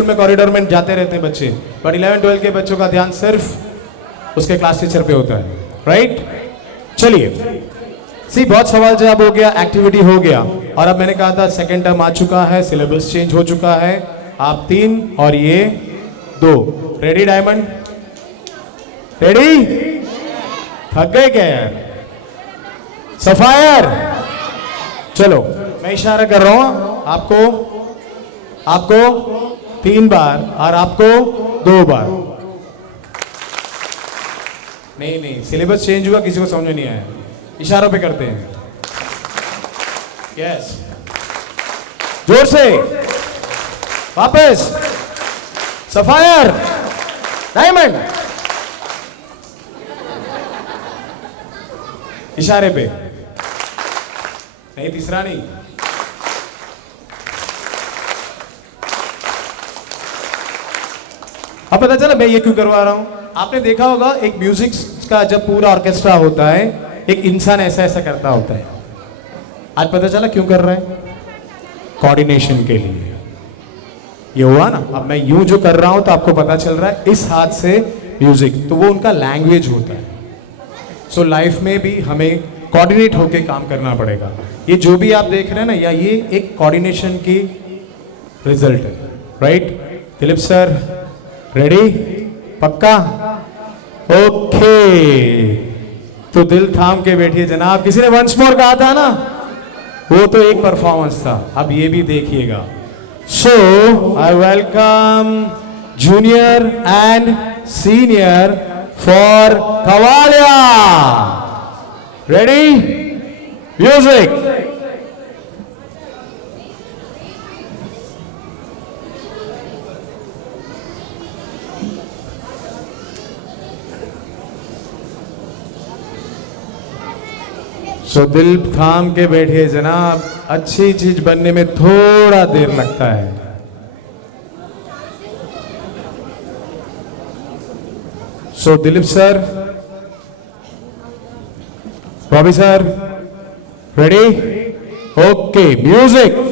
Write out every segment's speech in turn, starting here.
स्कूल में कॉरिडोर में जाते रहते हैं बच्चे, बट 11-12 के बच्चों का ध्यान सिर्फ उसके क्लास टीचर पे होता है, राइट? चलिए सी, बहुत सवाल जवाब हो गया, एक्टिविटी हो गया, और अब मैंने कहा था सेकेंड टर्म आ चुका है, सिलेबस चेंज हो चुका है। आप 3 और ये 2, रेडी डायमंड? रेडी? थक गए क्या यार? सफायर, चलो मैं इशारा कर रहा हूं आपको 3 बार और आपको 2 बार। नहीं, सिलेबस चेंज हुआ, किसी को समझ में नहीं आया, इशारों पे करते हैं। यस, जोर से वापस, सफायर, डायमंड, इशारे पे, नहीं तीसरा नहीं। अब पता चला मैं ये क्यों करवा रहा हूं। आपने देखा होगा एक म्यूजिक का जब पूरा ऑर्केस्ट्रा होता है, एक इंसान ऐसा ऐसा करता होता है। आज पता चला क्यों कर रहे हैं? कोऑर्डिनेशन के लिए। ये हुआ ना, अब मैं यूं जो कर रहा हूं तो आपको पता चल रहा है इस हाथ से म्यूजिक, तो वो उनका लैंग्वेज होता है। सो लाइफ में भी हमें कोऑर्डिनेट होके काम करना पड़ेगा। ये जो भी आप देख रहे हैं ना, या ये एक कोऑर्डिनेशन की रिजल्ट है, राइट? Dilip sir ready? पक्का? ओके, तो दिल थाम के बैठिए जनाब। किसी ने वंस मोर कहा था ना, वो तो एक परफॉर्मेंस था, अब ये भी देखिएगा। So I welcome junior and senior for कवालिया। रेडी? म्यूजिक। सो दिल थाम के बैठिए जनाब, अच्छी चीज बनने में थोड़ा देर लगता है। So Dilip sir, Bobby sir, ready? Okay, music.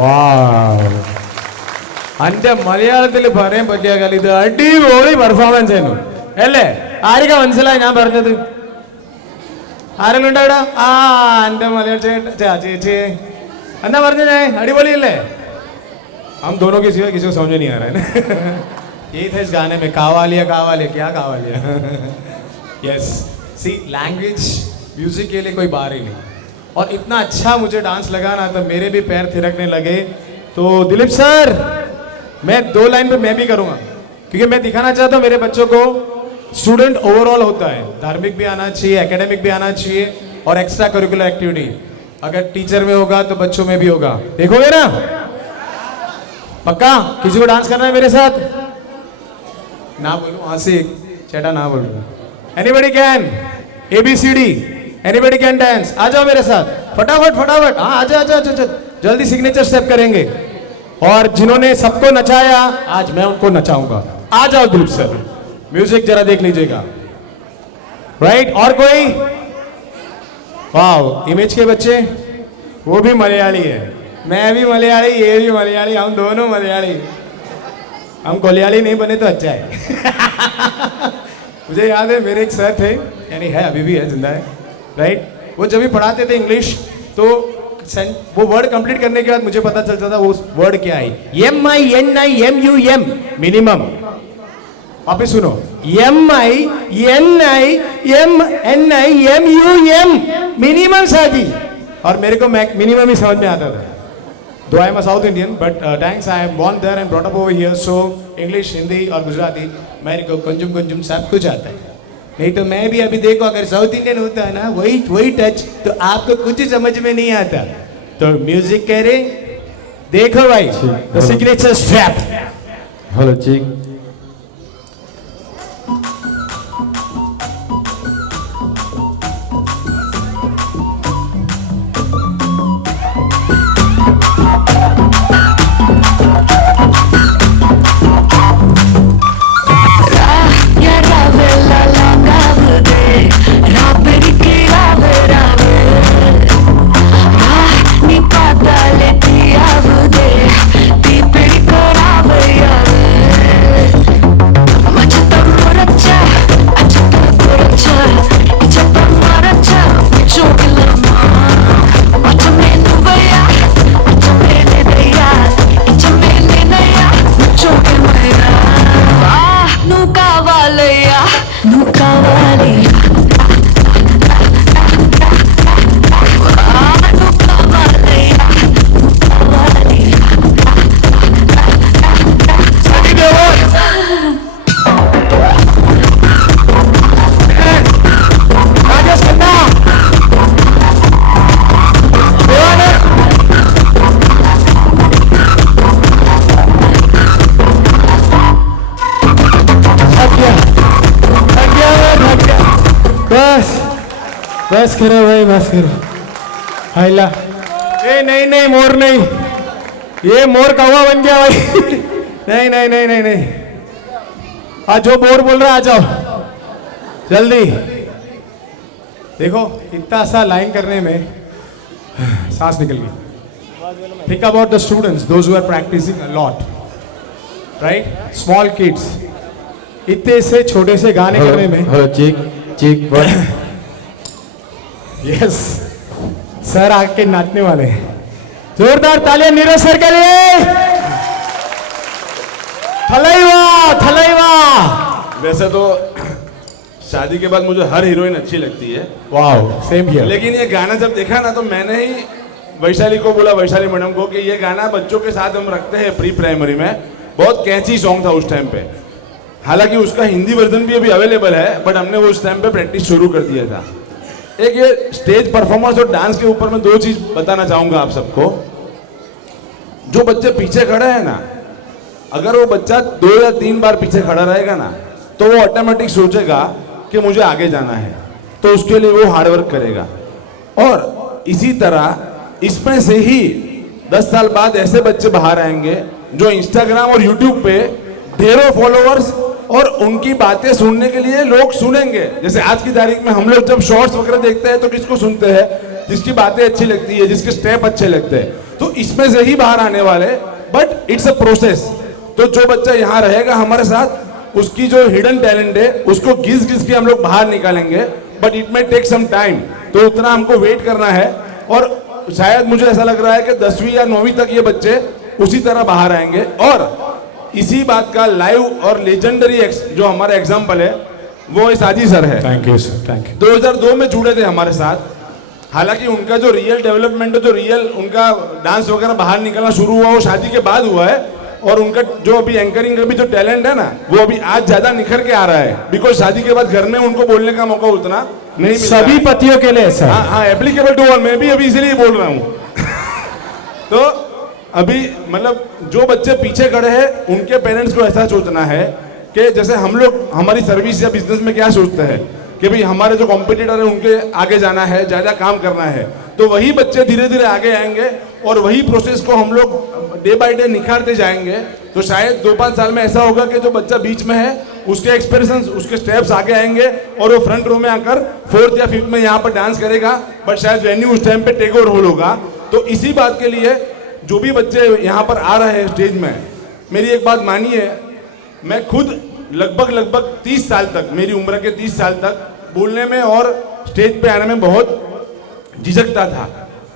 വാവ് അന്റെ മലയാളത്തിൽ പറയാൻ പറ്റിയ കളി ഇത് അടിപൊളി പെർഫോമൻസ് ആയിരുന്നു അല്ലേ? ആരൊക്കെ മനസ്സിലായി ഞാൻ പറഞ്ഞത്? ആരെങ്കിലും ഉണ്ടോ ഇവിടെ? ആ എന്റെ മലയാളം ചേച്ചി എന്നാ പറഞ്ഞേ? അടിപൊളിയല്ലേ? हम दोनों किसी को समझ नहीं आ रहा है ना ये था इस गाने में कावालिया कावालिया क्या कावालिया यस सी लैंग्वेज म्यूजिक के लिए कोई बार ही नहीं और इतना अच्छा मुझे डांस लगा ना तो मेरे भी पैर थिरकने लगे। तो दिलीप सर मैं 2 लाइन पे मैं भी करूँगा क्योंकि मैं दिखाना चाहता हूँ मेरे बच्चों को स्टूडेंट ओवरऑल होता है, धार्मिक भी आना चाहिए, एकेडमिक भी आना चाहिए और एक्स्ट्रा करिकुलर एक्टिविटी अगर टीचर में होगा तो बच्चों में भी होगा। देखोगे ना? पक्का? किसी को डांस करना है मेरे साथ? ना बोलूं आसिक चेटा ना बोलूं। Anybody can ABCD anybody can dance? आ जाओ मेरे साथ फटाफट फटाफट। हाँ आ जाओ जल्दी सिग्नेचर स्टेप करेंगे और जिन्होंने सबको नचाया आज मैं उनको नचाऊंगा। आ जाओ दिलीप सर म्यूजिक जरा देख लीजिएगा। राइट और कोई? वाह इमेज के बच्चे वो भी मलयाली है, मैं भी मलयाली, ये भी मलयाली, हम दोनों मलयाली। हम कोलियाली नहीं बने तो अच्छा है मुझे याद है मेरे एक सर थे, यानी है अभी भी है, जिंदा है, राइट? वो जब भी पढ़ाते थे इंग्लिश तो वो वर्ड कंप्लीट करने के बाद मुझे पता चलता था वो वर्ड क्या है। MINIMUM minimum. वापिस सुनो MINIMUM मिनिमम शादी। और मेरे को मिनिमम ही समझ में आता था। दो I am a south Indian but thanks I am born there and brought up over here so English Hindi और गुजराती मेरे को कंजुम सब कुछ आता है। नहीं तो मैं भी अभी देखो अगर साउथ इंडियन होता है ना वही टच तो आपको कुछ समझ में नहीं आता। तो म्यूजिक कह रहे देखो भाई द सिग्नेचर स्टेप। हेलो चिक बस करो भाई बस करो। हाइला ए नहीं मोर नहीं, ये मोर कौवा बन गया भाई नहीं आज जो बोर बोल रहा आ जाओ जल्दी। देखो इतना सा लाइन करने में सांस निकल गई। Think about the students those who are practicing a lot, right? Small kids इतने से छोटे से गाने करने में। हेलो चिक यस सर आके नाचने वाले हैं। जोरदार तालियां नीरज सर के लिए। थलैवा। वैसे तो शादी के बाद मुझे हर हीरोइन अच्छी लगती है। Wow same here. लेकिन ये गाना जब देखा ना तो मैंने ही वैशाली को बोला, वैशाली मैडम को, कि ये गाना बच्चों के साथ हम रखते हैं प्री प्राइमरी में। बहुत कैची सॉन्ग था उस टाइम पे। हालांकि उसका हिंदी वर्जन भी अभी अवेलेबल है बट हमने वो उस टाइम पे प्रैक्टिस शुरू कर दिया था। एक ये स्टेज परफॉर्मेंस और डांस के ऊपर मैं 2 चीज बताना चाहूंगा आप सबको। जो बच्चे पीछे खड़े हैं ना, अगर वो बच्चा 2 या 3 बार पीछे खड़ा रहेगा ना तो वो ऑटोमेटिक सोचेगा कि मुझे आगे जाना है, तो उसके लिए वो हार्डवर्क करेगा। और इसी तरह इसमें से ही 10 साल बाद ऐसे बच्चे बाहर आएंगे जो इंस्टाग्राम और यूट्यूब पे ढेरों फॉलोअर्स और उनकी बातें सुनने के लिए लोग सुनेंगे। जैसे आज की तारीख में हम लोग जब शॉर्ट्स वगैरह देखते हैं तो किसको सुनते हैं? जिसकी बातें अच्छी लगती है, जिसके स्टेप अच्छे लगते हैं, तो इसमें से ही बाहर आने वाले। But it's a process. तो जो बच्चा यहाँ रहेगा हमारे साथ, उसकी जो हिडन टैलेंट है उसको घिस घिस के हम लोग बाहर निकालेंगे। But it may take some time, तो उतना हमको वेट करना है। और शायद मुझे ऐसा लग रहा है कि 10वीं या 9वीं तक ये बच्चे उसी तरह बाहर आएंगे। और इसी बात का लाइव और लेजेंडरी जो हमारा एग्जाम्पल है वो साजी सर है। Thank you sir, thank you. 2002 में जुड़े थे हमारे साथ। हालांकि उनका जो रियल डेवलपमेंट है, जो रियल उनका डांस वगैरह बाहर निकलना शुरू हुआ वो शादी के बाद हुआ है। और उनका जो अभी एंकरिंग का भी जो टैलेंट है ना, वो अभी आज ज्यादा निखर के आ रहा है। बिकॉज शादी के बाद घर में उनको बोलने का मौका उतना नहीं मिलता सभी है। पतियों के लिए सर। हाँ, एप्लीकेबल टू ऑल। मैं भी अभी इसीलिए बोल रहा हूँ। तो अभी मतलब जो बच्चे पीछे खड़े हैं उनके पेरेंट्स को ऐसा सोचना है कि जैसे हम लोग हमारी सर्विस या बिजनेस में क्या सोचते हैं कि भाई हमारे जो कॉम्पिटिटर है उनके आगे जाना है, ज़्यादा काम करना है। तो वही बच्चे धीरे धीरे आगे आएंगे और वही प्रोसेस को हम लोग डे बाय डे निखारते जाएंगे। तो शायद 2-5 साल में ऐसा होगा कि जो बच्चा बीच में है उसके एक्सप्रेशंस, उसके स्टेप्स आगे आएंगे और वो फ्रंट रो में आकर 4th या 5th में यहाँ पर डांस करेगा। बट शायद वेन्यू उस टाइम पे टेक ओवर होल होगा। तो इसी बात के लिए जो भी बच्चे यहाँ पर आ रहे हैं स्टेज में, मेरी एक बात मानिए, मैं खुद लगभग 30 साल तक, मेरी उम्र के 30 साल तक बोलने में और स्टेज पे आने में बहुत झिझकता था,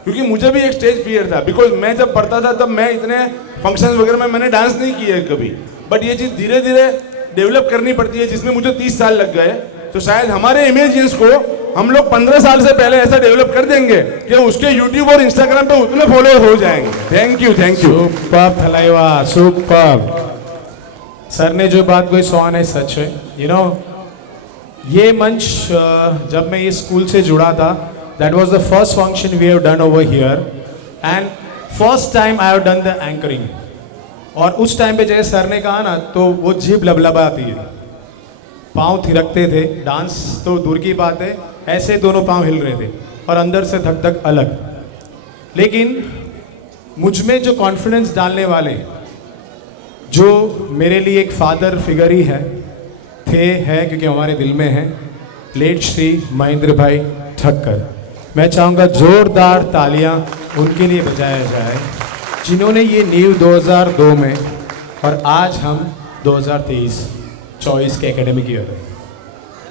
क्योंकि मुझे भी एक स्टेज फियर था। बिकॉज मैं जब पढ़ता था तब मैं इतने फंक्शंस वगैरह में मैंने डांस नहीं किया कभी। बट ये चीज़ धीरे धीरे डेवलप करनी पड़ती है, जिसमें मुझे 30 साल लग गए। तो शायद हमारे इमेजियंस को हम लोग 15 साल से पहले ऐसा डेवलप कर देंगे कि उसके यूट्यूब और इंस्टाग्राम पे उतने फॉलोअर हो जाएंगे। Thank you, thank you. Super Thalaiva, super. Sir ने जो बात कोई सॉन है सच है। यू नो, ये मंच जब मैं ये स्कूल से जुड़ा था, that was the first function we have done over here and first time I have done the anchoring. और उस टाइम पे जैसे सर ने कहा ना, तो वो जीभ लबलबाती है, पाँव थिरकते थे। डांस तो दूर की बात है, ऐसे दोनों पाँव हिल रहे थे और अंदर से धक धक अलग। लेकिन मुझ में जो कॉन्फिडेंस डालने वाले, जो मेरे लिए एक फादर फिगर ही है, है क्योंकि हमारे दिल में है, लेट श्री महेंद्र भाई ठक्कर। मैं चाहूँगा जोरदार तालियां उनके लिए बजाया जाए, जिन्होंने ये नींव 2002 में और आज हम 2023-24 के एकेडमिक ईयर है।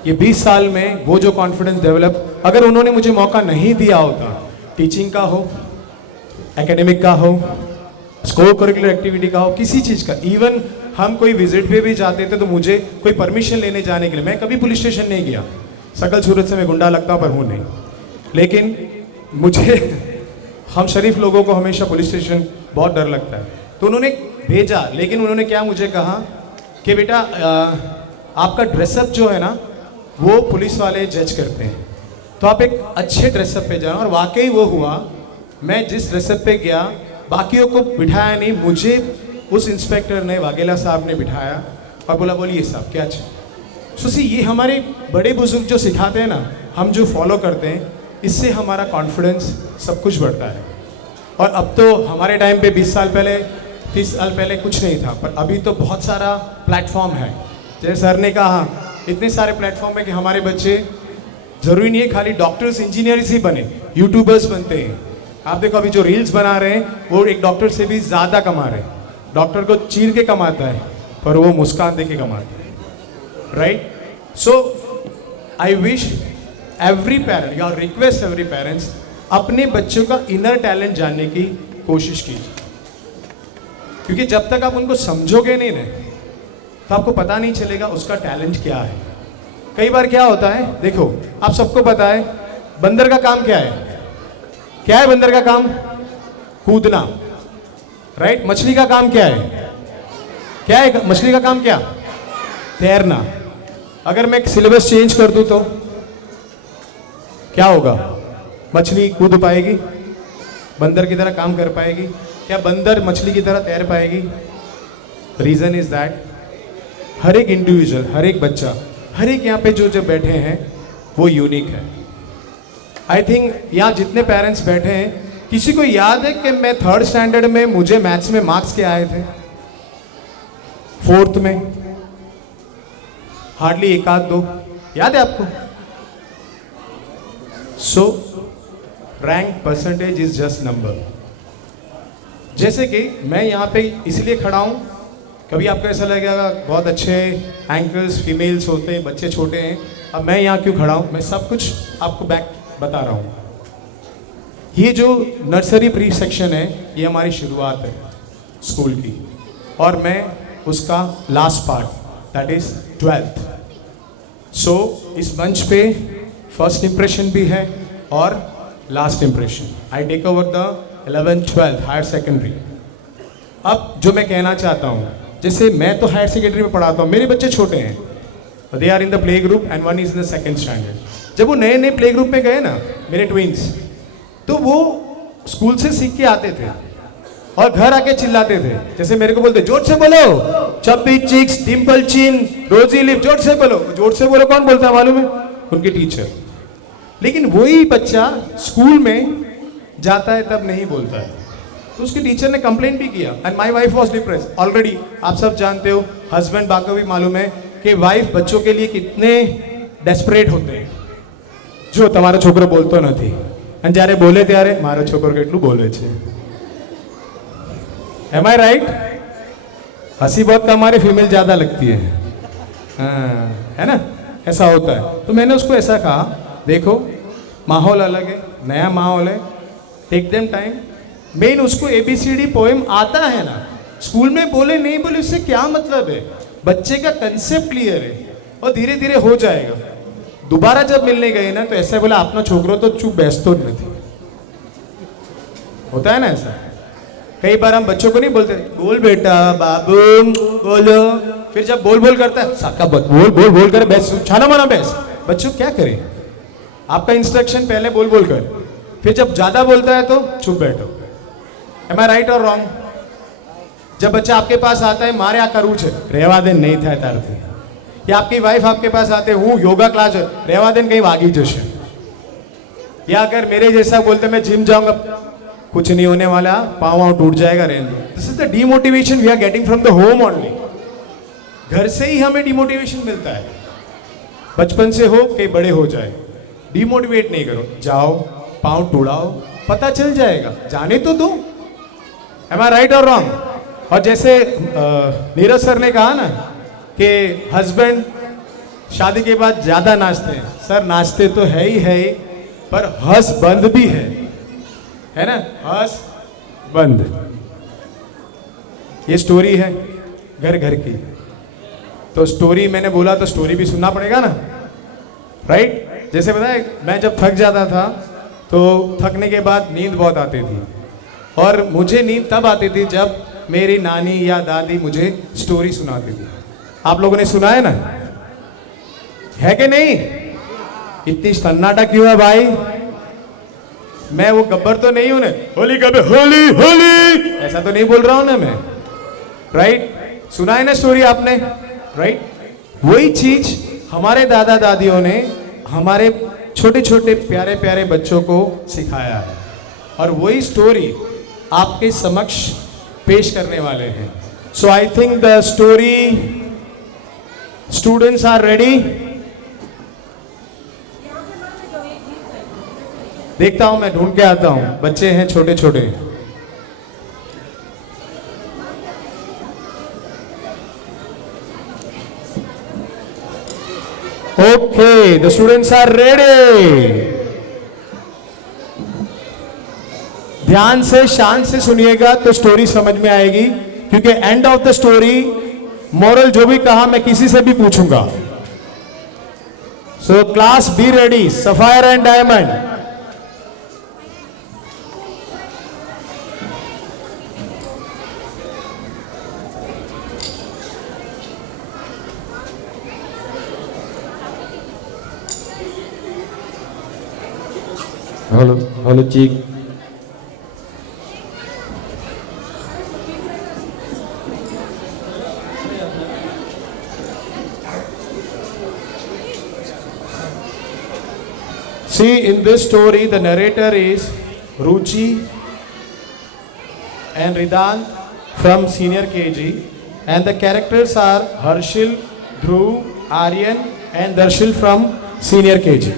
ये 20 साल में वो जो कॉन्फिडेंस डेवलप, अगर उन्होंने मुझे मौका नहीं दिया होता, टीचिंग का हो, एकेडमिक का हो, स्कोर करिकुलर एक्टिविटी का हो, किसी चीज़ का, इवन हम कोई विजिट पे भी जाते थे तो मुझे कोई परमिशन लेने जाने के लिए, मैं कभी पुलिस स्टेशन नहीं गया। सकल सूरत से मैं गुंडा लगता हूँ पर हूँ नहीं, लेकिन मुझे हम शरीफ लोगों को हमेशा पुलिस स्टेशन बहुत डर लगता है। तो उन्होंने भेजा, लेकिन उन्होंने क्या मुझे कहा कि बेटा आपका ड्रेसअप जो है ना वो पुलिस वाले जज करते हैं, तो आप एक अच्छे ड्रेसअप पे जाना। और वाकई वो हुआ। मैं जिस ड्रेसअप पे गया, बाकियों को बिठाया नहीं, मुझे उस इंस्पेक्टर ने, वाघेला साहब ने बिठाया और बोला बोलिए साहब क्या चाहिए। सो सी, ये हमारे बड़े बुजुर्ग जो सिखाते हैं ना, हम जो फॉलो करते हैं, इससे हमारा कॉन्फिडेंस सब कुछ बढ़ता है। और अब तो हमारे टाइम पे 20 साल पहले, 30 साल पहले कुछ नहीं था, पर अभी तो बहुत सारा प्लेटफॉर्म है। जैसे सर ने कहा, इतने सारे प्लेटफॉर्म है कि हमारे बच्चे ज़रूरी नहीं है खाली डॉक्टर्स इंजीनियर्स ही बने, यूट्यूबर्स बनते हैं। आप देखो अभी जो रील्स बना रहे हैं वो एक डॉक्टर से भी ज़्यादा कमा रहे हैं। डॉक्टर को चीर के कमाता है पर वो मुस्कान दे के कमाता है, राइट। सो आई विश एवरी पेरेंट, या रिक्वेस्ट एवरी पेरेंट्स, अपने बच्चों का इनर टैलेंट जानने की कोशिश कीजिए, क्योंकि जब तक आप उनको समझोगे नहीं ना, तो आपको पता नहीं चलेगा उसका टैलेंट क्या है। कई बार क्या होता है, देखो आप सबको पता है बंदर का काम क्या है, क्या है बंदर का काम? कूदना, राइट। मछली का काम क्या है? क्या है मछली का काम? क्या? तैरना। अगर मैं सिलेबस चेंज कर दूं तो क्या होगा? मछली कूद पाएगी? बंदर की तरह काम कर पाएगी? क्या बंदर मछली की तरह तैर पाएगी? रीजन इज दैट हर एक इंडिविजुअल, हर एक बच्चा, हर एक यहाँ पे जो बैठे हैं वो यूनिक है। आई थिंक यहाँ जितने पेरेंट्स बैठे हैं, किसी को याद है कि मैं 3rd स्टैंडर्ड में मुझे मैथ्स में मार्क्स क्या आए थे? 4th में हार्डली 1-2 याद है आपको? सो rank percentage is just number. जैसे कि मैं यहाँ पे इसलिए खड़ा हूँ, कभी आपको ऐसा लगेगा बहुत अच्छे एंकर्स फीमेल्स होते हैं, बच्चे छोटे हैं, अब मैं यहाँ क्यों खड़ा हूँ? मैं सब कुछ आपको बैक बता रहा हूँ। ये जो नर्सरी प्री सेक्शन है, ये हमारी शुरुआत है स्कूल की, और मैं उसका last part that is 12th। So इस मंच पे फर्स्ट इम्प्रेशन भी है और last impression. I take over the 11th 12th higher secondary. अब जो मैं कहना चाहता हूँ, जैसे मैं तो हायर सेकेंडरी में पढ़ाता हूँ, मेरे बच्चे छोटे हैं, they are in the play group and one is in the second standard. जब वो नए नए प्ले ग्रुप में गए ना, मेरे ट्विंस, तो वो स्कूल से सीख के आते थे और घर आके चिल्लाते थे। जैसे मेरे को बोलते जोर से बोलो, चप्पी चिक्स, डिम्पल चिन, रोजी लिप, जोर से बोलो। जोर से बोलो कौन बोलता है मालूम है? उनके टीचर। लेकिन वही बच्चा स्कूल में जाता है तब नहीं बोलता है, तो उसके टीचर ने कंप्लेंट भी किया and my wife was depress. Already आप सब जानते हो, हस्बैंड बाको भी मालूम है कि वाइफ बच्चों के लिए कितने डेस्परेट होते हैं। जो તમારો છોકરો બોલતો નથી અને જ્યારે બોલે ત્યારે મારો છોકરો કેટલું બોલે છે। Am I right? हंसी बहुत कम हमारे फीमेल ज़्यादा लगती है, हाँ, है ना? ऐसा होता है। तो मैंने उसको ऐसा कहा, देखो माहौल अलग है, नया माहौल है, टेक देम टाइम। मेन उसको ABCD पोएम आता है ना, स्कूल में बोले नहीं बोले उससे क्या मतलब है? बच्चे का कंसेप्ट क्लियर है और धीरे धीरे हो जाएगा। दोबारा जब मिलने गए ना, तो ऐसा बोला अपना छोकरो तो चुप बैसतो नहीं। होता है ना ऐसा? कई बार हम बच्चों को नहीं बोलते बोल बेटा बाबू बोलो, फिर जब बोल बोल करता है साका बोल बोल बोल कर बैस, छाना माना बैस। बच्चों क्या करें? आपका इंस्ट्रक्शन पहले बोल बोल कर, फिर जब ज्यादा बोलता है तो चुप बैठो। एम आई राइट और रॉन्ग? जब बच्चा आपके पास आता है मारे आ करू छे, रेवा देन नहीं था तारથી, या आपकी वाइफ आपके पास आते हूँ योगा क्लास है, रेवा देन कहीं वागी जशे, या अगर मेरे जैसा बोलते मैं जिम जाऊंगा, कुछ नहीं होने वाला, पाँव टूट जाएगा, रहने दो। This is the demotivation we are getting from the home only. घर से ही हमें डिमोटिवेशन मिलता है, बचपन से हो कि बड़े हो जाए। डिमोटिवेट नहीं करो, जाओ पाँव टूटाओ, पता चल जाएगा, जाने तो दो। एम आई राइट और रॉन्ग? और जैसे नीरज सर ने कहा ना कि हस्बैंड शादी के बाद ज्यादा नाचते हैं, सर नाचते तो है ही, पर हंस बंद भी है ना? हंस बंद। ये स्टोरी है घर घर की, तो स्टोरी मैंने बोला तो स्टोरी भी सुनना पड़ेगा ना, राइट? जैसे पता है, मैं जब थक जाता था तो थकने के बाद नींद बहुत आती थी, और मुझे नींद तब आती थी जब मेरी नानी या दादी मुझे स्टोरी सुनाती थी। आप लोगों ने सुना है ना, है कि नहीं? इतनी सन्नाटा क्यों है भाई? मैं वो गब्बर तो नहीं हूं ना, होली कब होली होली ऐसा तो नहीं बोल रहा हूं ना मैं, राइट? सुना है ना स्टोरी आपने, राइट? वही चीज हमारे दादा दादियों ने हमारे छोटे छोटे प्यारे प्यारे बच्चों को सिखाया है, और वही स्टोरी आपके समक्ष पेश करने वाले हैं। So I think the story students are ready. देखता हूं, मैं ढूंढ के आता हूं, बच्चे हैं छोटे छोटे। Okay, the students are ready. ध्यान से शांत से सुनिएगा तो स्टोरी समझ में आएगी, क्योंकि end of the story moral जो भी कहा मैं किसी से भी पूछूंगा। So class be ready, sapphire and diamond. Hello hello cheek. See, in this story, the narrator is Ruchi and Ridhan from senior KG, and the characters are Harshil, Dhruv, Aryan, and Darshil from senior KG.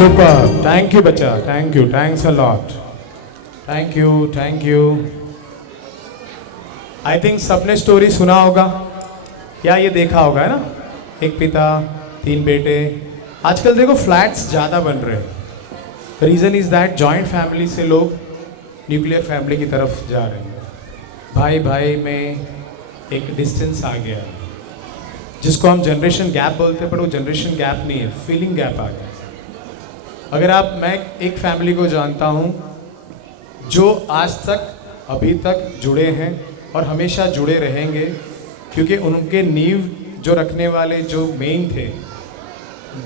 Super, thank you बच्चा, thank you, thanks a lot, thank you, thank you. I think सबने story सुना होगा या ये देखा होगा, है ना? एक पिता 3 बेटे। आजकल देखो फ्लैट्स ज़्यादा बन रहे हैं। Reason is that joint family से लोग न्यूक्लियर फैमिली की तरफ जा रहे हैं। भाई भाई में एक डिस्टेंस आ गया, जिसको हम जनरेशन गैप बोलते हैं, पर वो जनरेशन गैप नहीं है, फीलिंग गैप आ गया। अगर मैं एक फैमिली को जानता हूँ जो आज तक अभी तक जुड़े हैं और हमेशा जुड़े रहेंगे, क्योंकि उनके नींव जो रखने वाले जो मेन थे,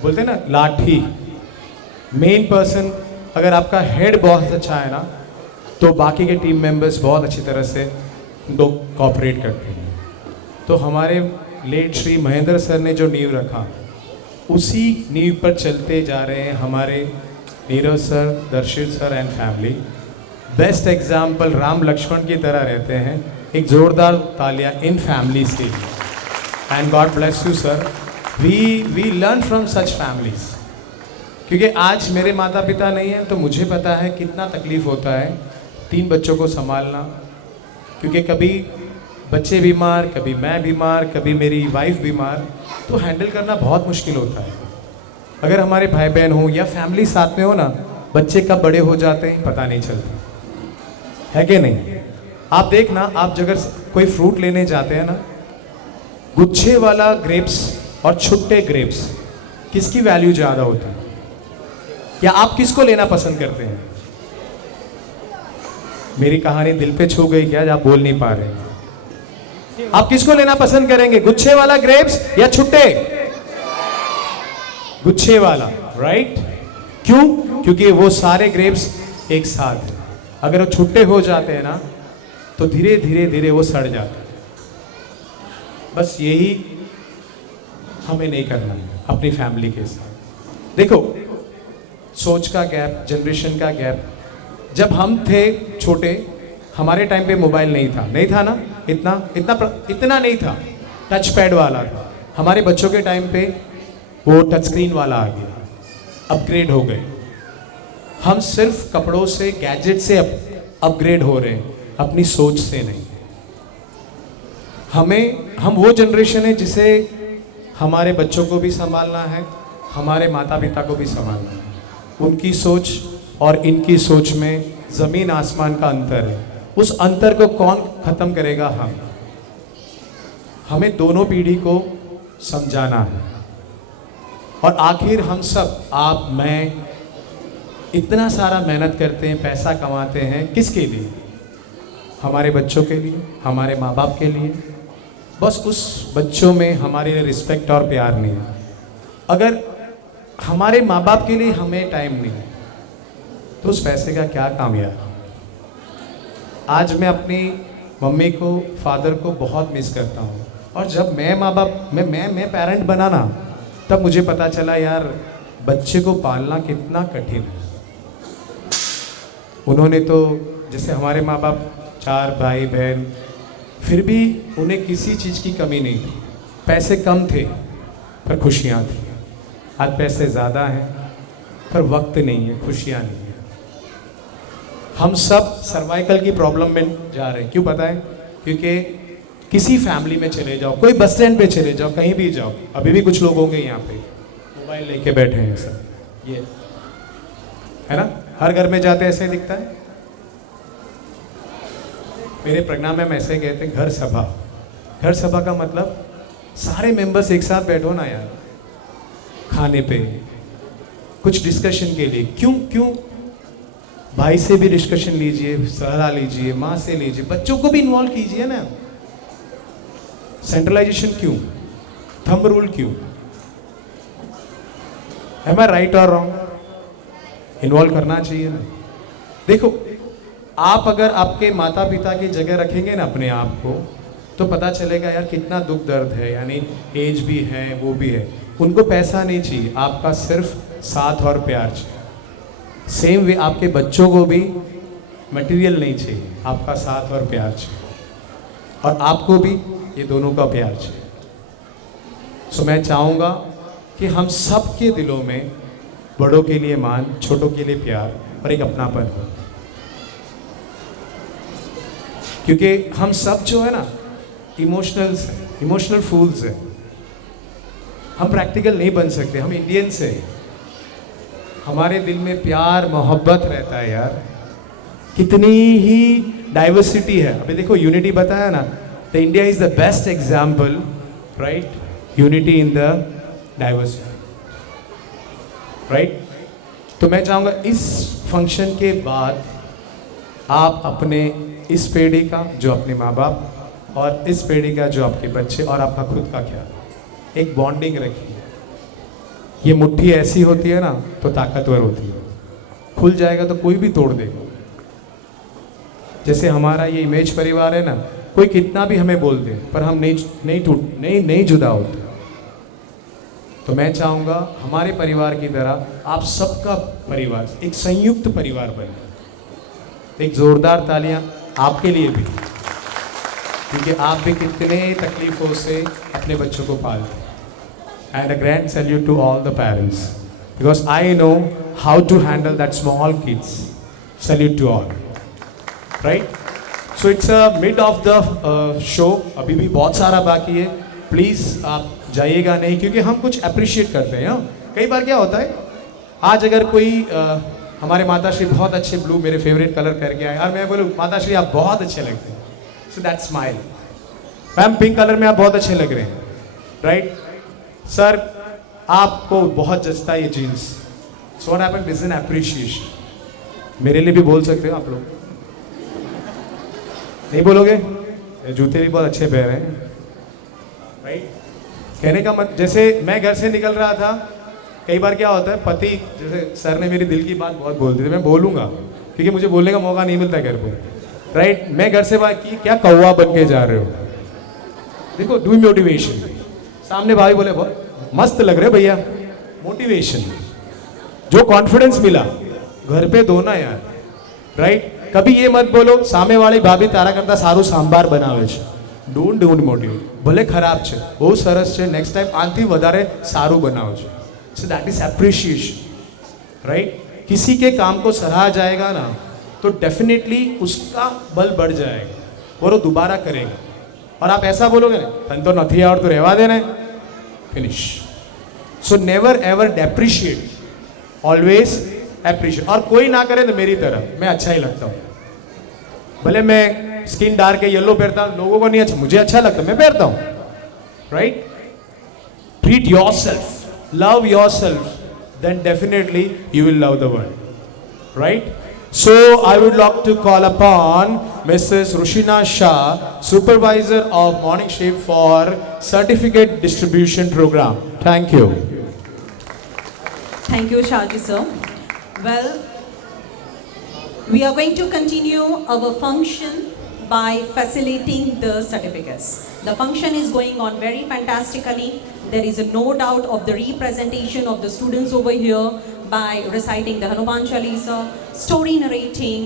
बोलते हैं ना लाठी, मेन पर्सन, अगर आपका हेड बहुत अच्छा है ना, तो बाकी के टीम मेंबर्स बहुत अच्छी तरह से लोग कोऑपरेट करते हैं। तो हमारे लेट श्री महेंद्र सर ने जो नींव रखा, उसी नींव पर चलते जा रहे हैं हमारे Neeraj sir, Darshit sir and family. Best example Ram Lakshman की तरह रहते हैं। एक जोरदार तालियां इन फैमिलीज के लिए। And God bless you sir, we learn from such families. क्योंकि आज मेरे माता पिता नहीं हैं, तो मुझे पता है कितना तकलीफ़ होता है 3 बच्चों को संभालना। क्योंकि कभी बच्चे बीमार, कभी मैं बीमार, कभी मेरी वाइफ बीमार, तो हैंडल करना बहुत मुश्किल होता है। अगर हमारे भाई बहन हो या फैमिली साथ में हो ना, बच्चे कब बड़े हो जाते हैं पता नहीं चलता, है कि नहीं? आप देखना, आप अगर कोई फ्रूट लेने जाते हैं ना, गुच्छे वाला ग्रेप्स और छुट्टे ग्रेप्स, किसकी वैल्यू ज़्यादा होती है? या आप किसको लेना पसंद करते हैं? मेरी कहानी दिल पे छू गई क्या? आप बोल नहीं पा रहे। आप किसको लेना पसंद करेंगे, गुच्छे वाला ग्रेप्स या छुट्टे? गुच्छे वाला, राइट? क्यों? क्योंकि वो सारे ग्रेप्स एक साथ हैं। अगर वो छुट्टे हो जाते हैं ना, तो धीरे धीरे धीरे वो सड़ जाते हैं। बस यही हमें नहीं करना है अपनी फैमिली के साथ। देखो, सोच का गैप, जनरेशन का गैप। जब हम थे छोटे, हमारे टाइम पे मोबाइल नहीं था ना, इतना नहीं था, टच पैड वाला था। हमारे बच्चों के टाइम पे वो टच स्क्रीन वाला आ गया, अपग्रेड हो गए। हम सिर्फ कपड़ों से, गैजेट से अपग्रेड हो रहे हैं, अपनी सोच से नहीं। हम वो जनरेशन है जिसे हमारे बच्चों को भी संभालना है, हमारे माता पिता को भी संभालना है। उनकी सोच और इनकी सोच में ज़मीन आसमान का अंतर है। उस अंतर को कौन ख़त्म करेगा? हमें दोनों पीढ़ी को समझाना है। और आखिर हम सब, आप, मैं, इतना सारा मेहनत करते हैं, पैसा कमाते हैं, किसके लिए? हमारे बच्चों के लिए, हमारे माँ बाप के लिए। बस उस बच्चों में हमारे लिए रिस्पेक्ट और प्यार नहीं है। अगर हमारे माँ बाप के लिए हमें टाइम नहीं है, तो उस पैसे का क्या काम यार? आज मैं अपनी मम्मी को, फादर को बहुत मिस करता हूँ। और जब मैं माँ बाप, मैं पेरेंट बना ना, तब मुझे पता चला यार, बच्चे को पालना कितना कठिन है। उन्होंने तो, जैसे हमारे माँ बाप 4 भाई बहन, फिर भी उन्हें किसी चीज़ की कमी नहीं थी। पैसे कम थे पर खुशियाँ थी। आज पैसे ज़्यादा हैं पर वक्त नहीं है, खुशियाँ नहीं है। हम सब सर्वाइकल की प्रॉब्लम में जा रहे हैं। क्यों पता है? क्योंकि किसी फैमिली में चले जाओ, कोई बस स्टैंड पे चले जाओ, कहीं भी जाओ, अभी भी कुछ लोग होंगे यहाँ पे मोबाइल लेके बैठे हैं सब, ये है ना? हर घर में जाते ऐसे दिखता है। मेरे प्रोग्राम में ऐसे गए थे, घर सभा। घर सभा का मतलब सारे मेंबर्स एक साथ बैठो ना यार, खाने पे, कुछ डिस्कशन के लिए। क्यों? भाई से भी डिस्कशन लीजिए, सलाह लीजिए, माँ से लीजिए, बच्चों को भी इन्वॉल्व कीजिए ना। सेंट्रलाइजेशन क्यों? थंब रूल क्यों? एम आई राइट और रॉन्ग? इन्वॉल्व करना चाहिए ना। देखो, आप अगर आपके माता पिता की जगह रखेंगे ना अपने आप को, तो पता चलेगा यार कितना दुख दर्द है। यानी एज भी है, वो भी है। उनको पैसा नहीं चाहिए, आपका सिर्फ साथ और प्यार चाहिए। सेम वे आपके बच्चों को भी मटेरियल नहीं चाहिए, आपका साथ और प्यार चाहिए। और आपको भी ये दोनों का प्यार चाहिए। सो मैं चाहूँगा कि हम सब के दिलों में बड़ों के लिए मान, छोटों के लिए प्यार और एक अपनापन हो। क्योंकि हम सब जो है ना इमोशनल फूल्स हैं। हम प्रैक्टिकल नहीं बन सकते, हम इंडियंस हैं। हमारे दिल में प्यार मोहब्बत रहता है यार। कितनी ही डाइवर्सिटी है। अभी देखो यूनिटी बताया ना, the India is the best example, right? Unity in the diversity, right? तो मैं चाहूँगा इस फंक्शन के बाद आप अपने इस पीढ़ी का जो अपने माँ बाप और इस पीढ़ी का जो आपके बच्चे और आपका खुद का ख्याल, एक बॉन्डिंग रखिए। ये मुट्ठी ऐसी होती है ना तो ताकतवर होती है, खुल जाएगा तो कोई भी तोड़ देगा। जैसे हमारा ये इमेज परिवार है ना, कोई कितना भी हमें बोल दे पर हम नहीं जुदा होते। तो मैं चाहूँगा हमारे परिवार की तरह आप सबका परिवार एक संयुक्त परिवार बने। एक जोरदार तालियां आपके लिए भी, क्योंकि आप भी कितने तकलीफों से अपने बच्चों को पालते हैं। And a grand salute to all the parents, because I know how to handle that small kids. Salute to all, right? So it's a mid of the show, अभी भी बहुत सारा बाकी है। प्लीज़ आप जाइएगा नहीं, क्योंकि हम कुछ अप्रिशिएट करते हैं। कई बार क्या होता है, आज अगर कोई हमारे माताश्री बहुत अच्छे ब्लू मेरे फेवरेट कलर करके आए और मैं बोलूँ माताश्री आप बहुत अच्छे लगते हैं, so that smile. Ma'am pink colour में आप बहुत अच्छे लग रहे हैं, राइट? सर आपको बहुत जचता है ये jeans. So what happened, this is an appreciation. मेरे लिए भी बोल सकते हो आप लोग, नहीं बोलोगे? जूते भी बहुत अच्छे पहन रहे हैं, राइट? कहने का मत, जैसे मैं घर से निकल रहा था, कई बार क्या होता है पति, जैसे सर ने मेरी दिल की बात बहुत बोल दी थी, मैं बोलूँगा क्योंकि मुझे बोलने का मौका नहीं मिलता घर पर, राइट? मैं घर से बात की, क्या कौवा बन के जा रहे हो? देखो डू मोटिवेशन। सामने भाई बोले बहुत मस्त लग रहे भैया, मोटिवेशन। जो कॉन्फिडेंस मिला घर पे दो ना यार, राइट? कभी ये मत बोलो सामे वाली भाभी तारा करता सारू सांबार बनावे છે, ડોન્ટ મોટિવેટ, ભલે ખરાબ છે બહુ સરસ છે, નેક્સ્ટ ટાઈમ આનાથી વધારે સારું બનાવજો। So that is appreciation, right? किसी के काम को सराहा जाएगा ना तो डेफिनेटली उसका बल बढ़ जाएगा और वो दोबारा करेगा। और आप ऐसा बोलोगे ना तन तो नहीं और तो रहवा देना, finish. So never ever depreciate, always appreciate. और कोई ना करे तो मेरी तरह मैं अच्छा ही लगता हूँ, भले मैं स्किन डार्क है, येलो पहनता हूँ, लोगों को नहीं अच्छा, मुझे अच्छा लगता है, मैं पहनता हूँ, right? Treat yourself, love yourself, then definitely you will love the world, right? So I would like to call upon Mrs. Rushina Shah, supervisor of Morning Shift, for certificate distribution program. Thank you. Thank you, Shaji sir. Well, we are going to continue our function by facilitating the certificates. The function is going on very fantastically. There is no doubt of the representation of the students over here by reciting the Hanuman Chalisa, story narrating,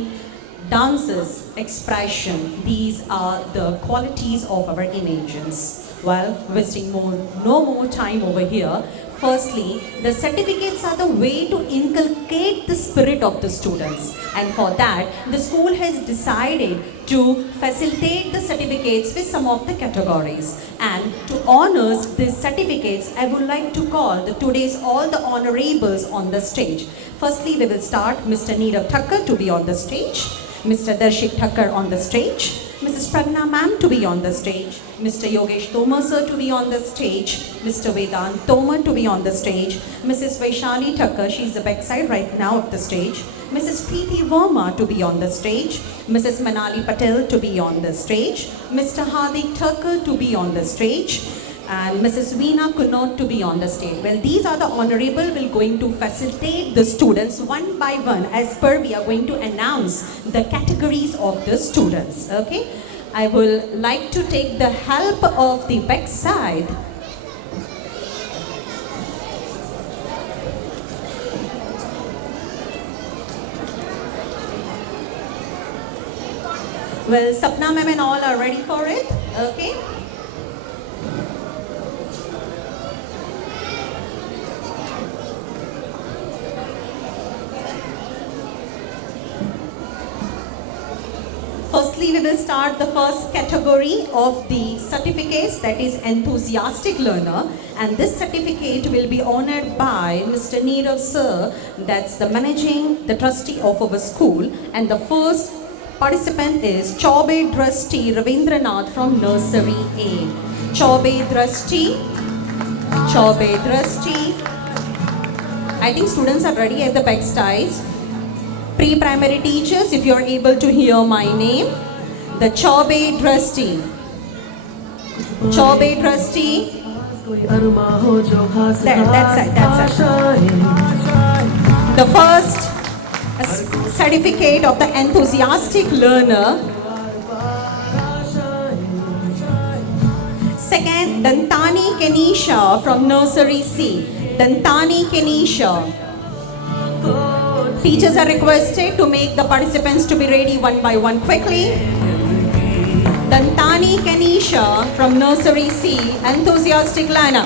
dances, expression. These are the qualities of our images. Well, wasting no more time over here. Firstly, the certificates are the way to inculcate the spirit of the students, and for that the school has decided to facilitate the certificates with some of the categories. And to honor these certificates, I would like to call today's all the honorables on the stage. Firstly, we will start Mr. Neerav Thakkar to be on the stage, Mr. Darshik Thakkar on the stage, Mrs. Pragna ma'am to be on the stage, Mr. Yogesh Tomar sir to be on the stage, Mr. Vedant Tomar to be on the stage, Mrs. Vaishali Thakkar, she's the backside right now of the stage, Mrs. Preeti Verma to be on the stage, Mrs. Manali Patel to be on the stage, Mr. Hardik Thakkar to be on the stage, and Mrs. Veena Kunot to be on the stage. Well, these are the honorable will going to facilitate the students one by one, as per we are going to announce the categories of the students. Okay, I will like to take the help of the backside. Well, Sapna ma'am and all are ready for it. Okay. Firstly, we will start the first category of the certificates, that is enthusiastic learner, and this certificate will be honored by Mr. Neerav sir, that's the managing, the trustee of our school, and the first participant is Chaube Drasti Ravindranath from Nursery A. Chaube Drasti. I think students are ready at the backstage. Pre-primary teachers, if you are able to hear my name, the Chaube Drasti. That's it. The first certificate of the enthusiastic learner. Second, Dantani Kenisha from Nursery C. Dantani Kenisha. Teachers are requested to make the participants to be ready one by one quickly. Dantani Kenisha from Nursery C, enthusiastic learner.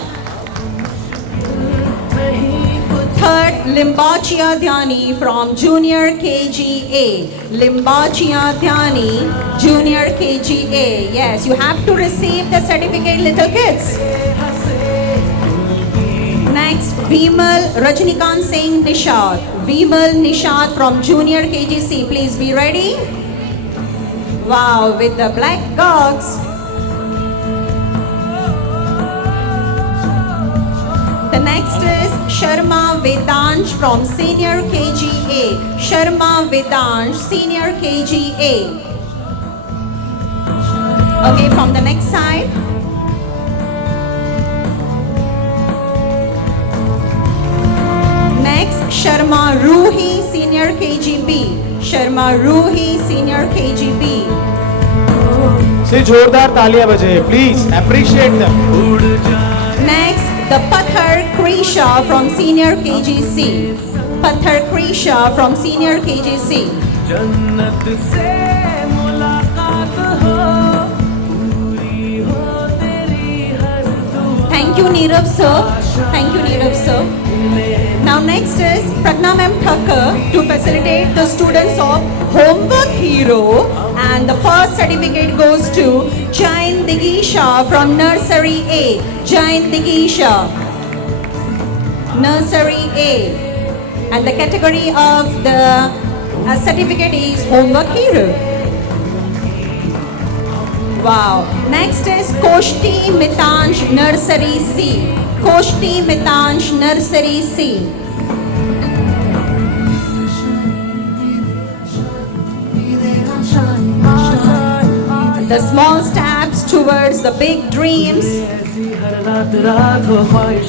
Third, Limbachia Dhyani from Junior KGA. Limbachia Dhyani, Junior KGA. Yes, you have to receive the certificate, little kids. Next, Vimal Rajnikant Singh Nishad. Vimal Nishad from Junior KGC. Please be ready. Wow, with the black gogs. The next is Sharma Vedansh from Senior KGA. Sharma Vedansh, Senior KGA. Okay, from the next side. Next, Sharma Ruhi, Senior KGB. Sharma Ruhi, Senior KGB. से जोरदार तालियां बजे, please appreciate them. Next, the Pathar Krisha from Senior KGC. Pathar Krisha from Senior KGC. Thank you, Neerav sir. Thank you, Neerav sir. Now next is Pragna Ma'am Thakkar to facilitate the students of Homework Hero, and the first certificate goes to Jain Digisha from Nursery A. Jain Digisha, Nursery A, and the category of the certificate is Homework Hero. Wow. Next is Koshti Mitansh, Nursery C. Koshti Mitansh, Nursery C. The small steps towards the big dreams.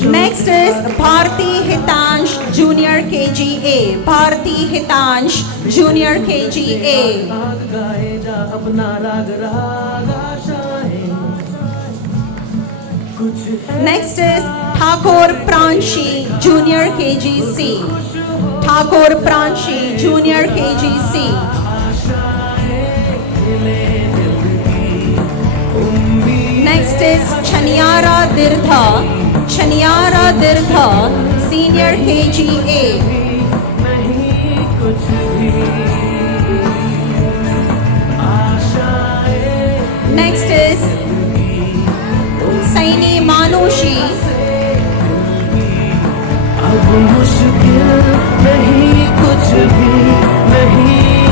Next is Bharti Hitansh, Junior KGA. Bharti Hitansh, Junior KGA. Next is Thakur Pranshi, Junior KGC. Thakur Pranshi, Junior KGC. Next is Chaniara Dirdha. Chaniara Dirdha, Senior KGA. Next is Saini Manushi.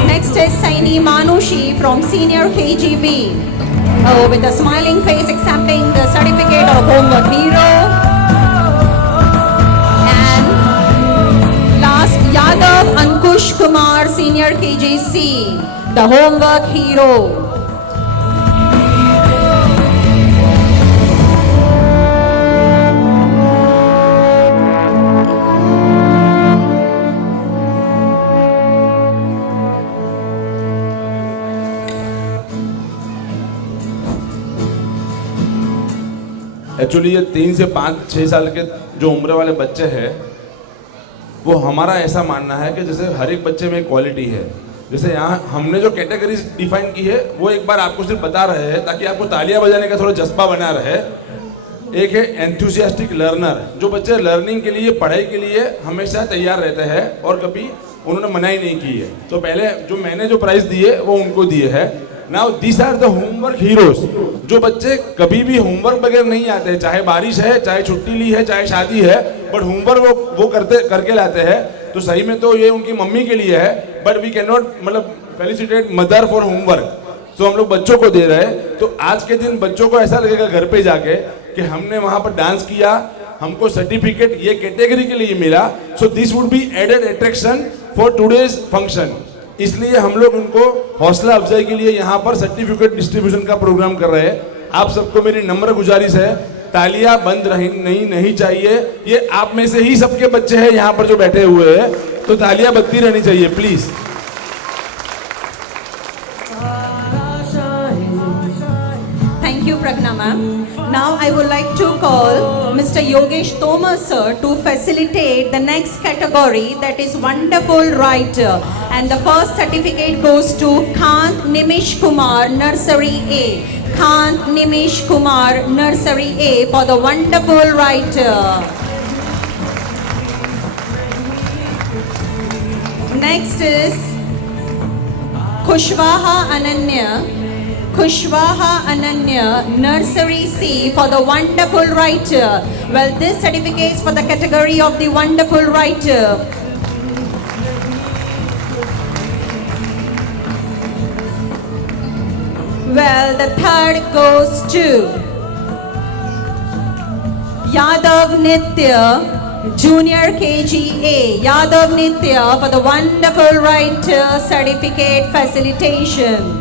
Next is Saini Manushi from Senior KGB. With a smiling face accepting the certificate of Homework Hero. And last, Yadav Ankush Kumar, Senior KGC, the Homework Hero. Actually ये 3 से 5-6 साल के जो उम्र वाले बच्चे हैं, वो हमारा ऐसा मानना है कि जैसे हर एक बच्चे में एक क्वालिटी है। जैसे यहाँ हमने जो कैटेगरीज डिफाइन की है वो एक बार आपको सिर्फ बता रहे हैं ताकि आपको तालियां बजाने का थोड़ा जज्बा बना रहे। एक है एंथुसियास्टिक लर्नर, जो बच्चे लर्निंग के लिए, पढ़ाई के लिए हमेशा तैयार रहते हैं और कभी उन्होंने मनाही नहीं की है। तो पहले जो मैंने जो प्राइज़ दिए वो उनको दिए है। Now this are the homework heroes. जो बच्चे कभी भी होमवर्क बगैर नहीं आते, चाहे बारिश है, चाहे छुट्टी ली है, चाहे शादी है, बट होमवर्क वो करके लाते हैं, तो सही में तो ये उनकी मम्मी के लिए है, बट वी कैन नॉट मतलब फेलिसिटेट मदर फॉर होमवर्क। तो हम लोग बच्चों को दे रहे हैं, तो आज के दिन बच्चों को ऐसा लगेगा घर पे जाके कि हमने वहां पर डांस किया, हमको सर्टिफिकेट ये कैटेगरी के लिए मिला। So this would be added attraction for today's function. इसलिए हम लोग उनको हौसला अफजाई के लिए यहाँ पर सर्टिफिकेट डिस्ट्रीब्यूशन का प्रोग्राम कर रहे हैं। आप सबको मेरी नम्र गुजारिश है, तालियां बंद नहीं चाहिए। ये आप में से ही सबके बच्चे हैं यहाँ पर जो बैठे हुए हैं, तो तालियां बजती रहनी चाहिए please. Thank you, Pragna ma'am. Now I would like to call Mr. Yogesh Tomar sir to facilitate the next category, that is Wonderful Writer. And the first certificate goes to Khan Nimish Kumar, Nursery A. Khan Nimish Kumar, Nursery A, for the Wonderful Writer. Next is Kushwaha Ananya. Kushwaha Ananya, Nursery C, for the Wonderful Writer. Well, this certificate is for the category of the Wonderful Writer. Well, the third goes to Yadav Nitya, Junior KGA. Yadav Nitya, for the Wonderful Writer certificate facilitation.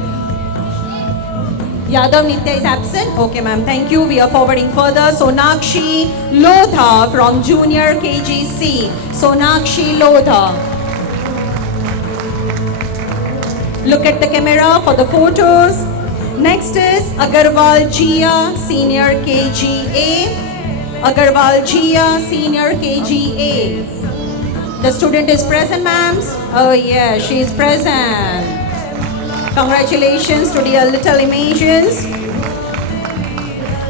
Yadav Nitya is absent. Okay, ma'am. Thank you. We are forwarding further. Sonakshi Lodha from Junior KGC. Sonakshi Lodha. Look at the camera for the photos. Next is Agarwal Jia, Senior KGA. Agarwal Jia, Senior KGA. The student is present, ma'am. Oh yeah, she is present. Congratulations to dear little images.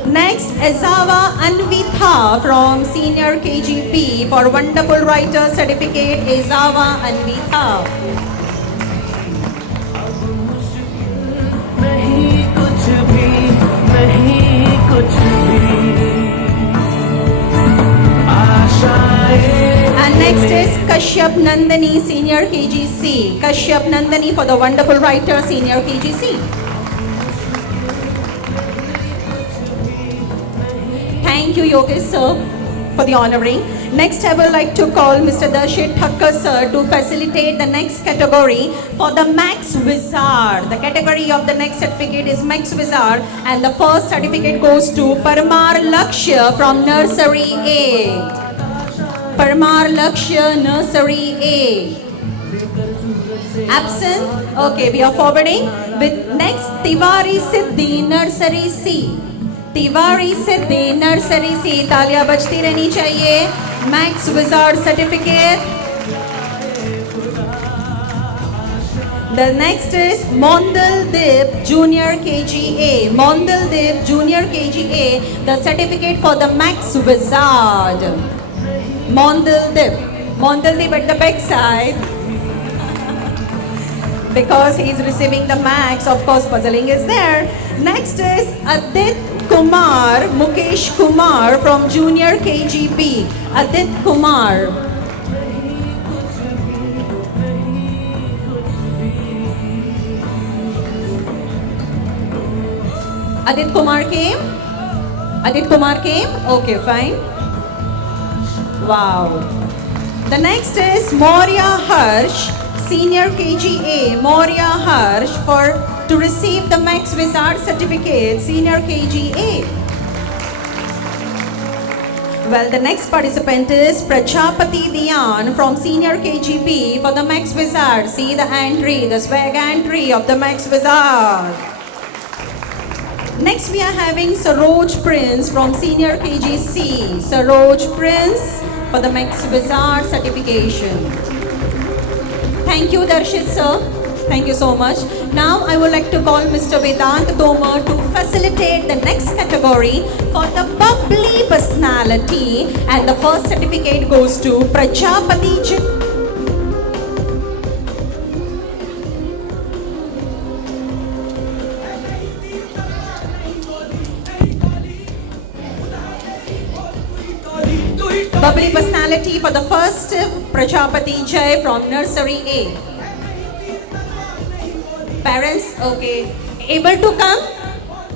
Next, Ezawa Anvitha from Senior KGP for Wonderful Writer certificate. Ezawa Anvitha. नहीं कुछ भी आशाएं। And next is Kashyap Nandani, Senior KGC. Kashyap Nandani for the Wonderful Writer, Senior KGC. Thank you, Yogesh sir, for the honoring. Next, I would like to call Mr. Darshit Thakkar sir to facilitate the next category for the Max Wizard. The category of the next certificate is Max Wizard, and the first certificate goes to Parmar Lakshya from Nursery A. Parmar Lakshya, Nursery A. Absent? Okay, we are forwarding. With next, Tiwari Siddhi, Nursery C. Tiwari Siddhi, Nursery C. तालियां बजती रहनी चाहिए. Max Wizard certificate. The next is Mondal Dev, Junior KGA. Mondal Dev, Junior KGA. The certificate for the Max Wizard. Mondal Dev at the back side. Because he is receiving the max, of course puzzling is there. Next is Adit Kumar, Mukesh Kumar from Junior KGP. Adit Kumar. Adit Kumar came? Adit Kumar came? Okay, fine. Wow. The next is Maurya Harsh, Senior KGA. Maurya Harsh to receive the Max Wizard certificate, Senior KGA. Well, the next participant is Prajapati Dian from Senior KGP for the Max Wizard. See the entry, the swag entry of the Max Wizard. Next we are having Saroj Prince from Senior KGC. Saroj Prince for the Max Wizard certification. Thank you, Darshit sir. Thank you so much. Now I would like to call Mr. Vedant Tomar to facilitate the next category for the bubbly personality, and the first certificate goes to Prajapati for the first Prajapati Jai from Nursery A. Parents, okay. Able to come?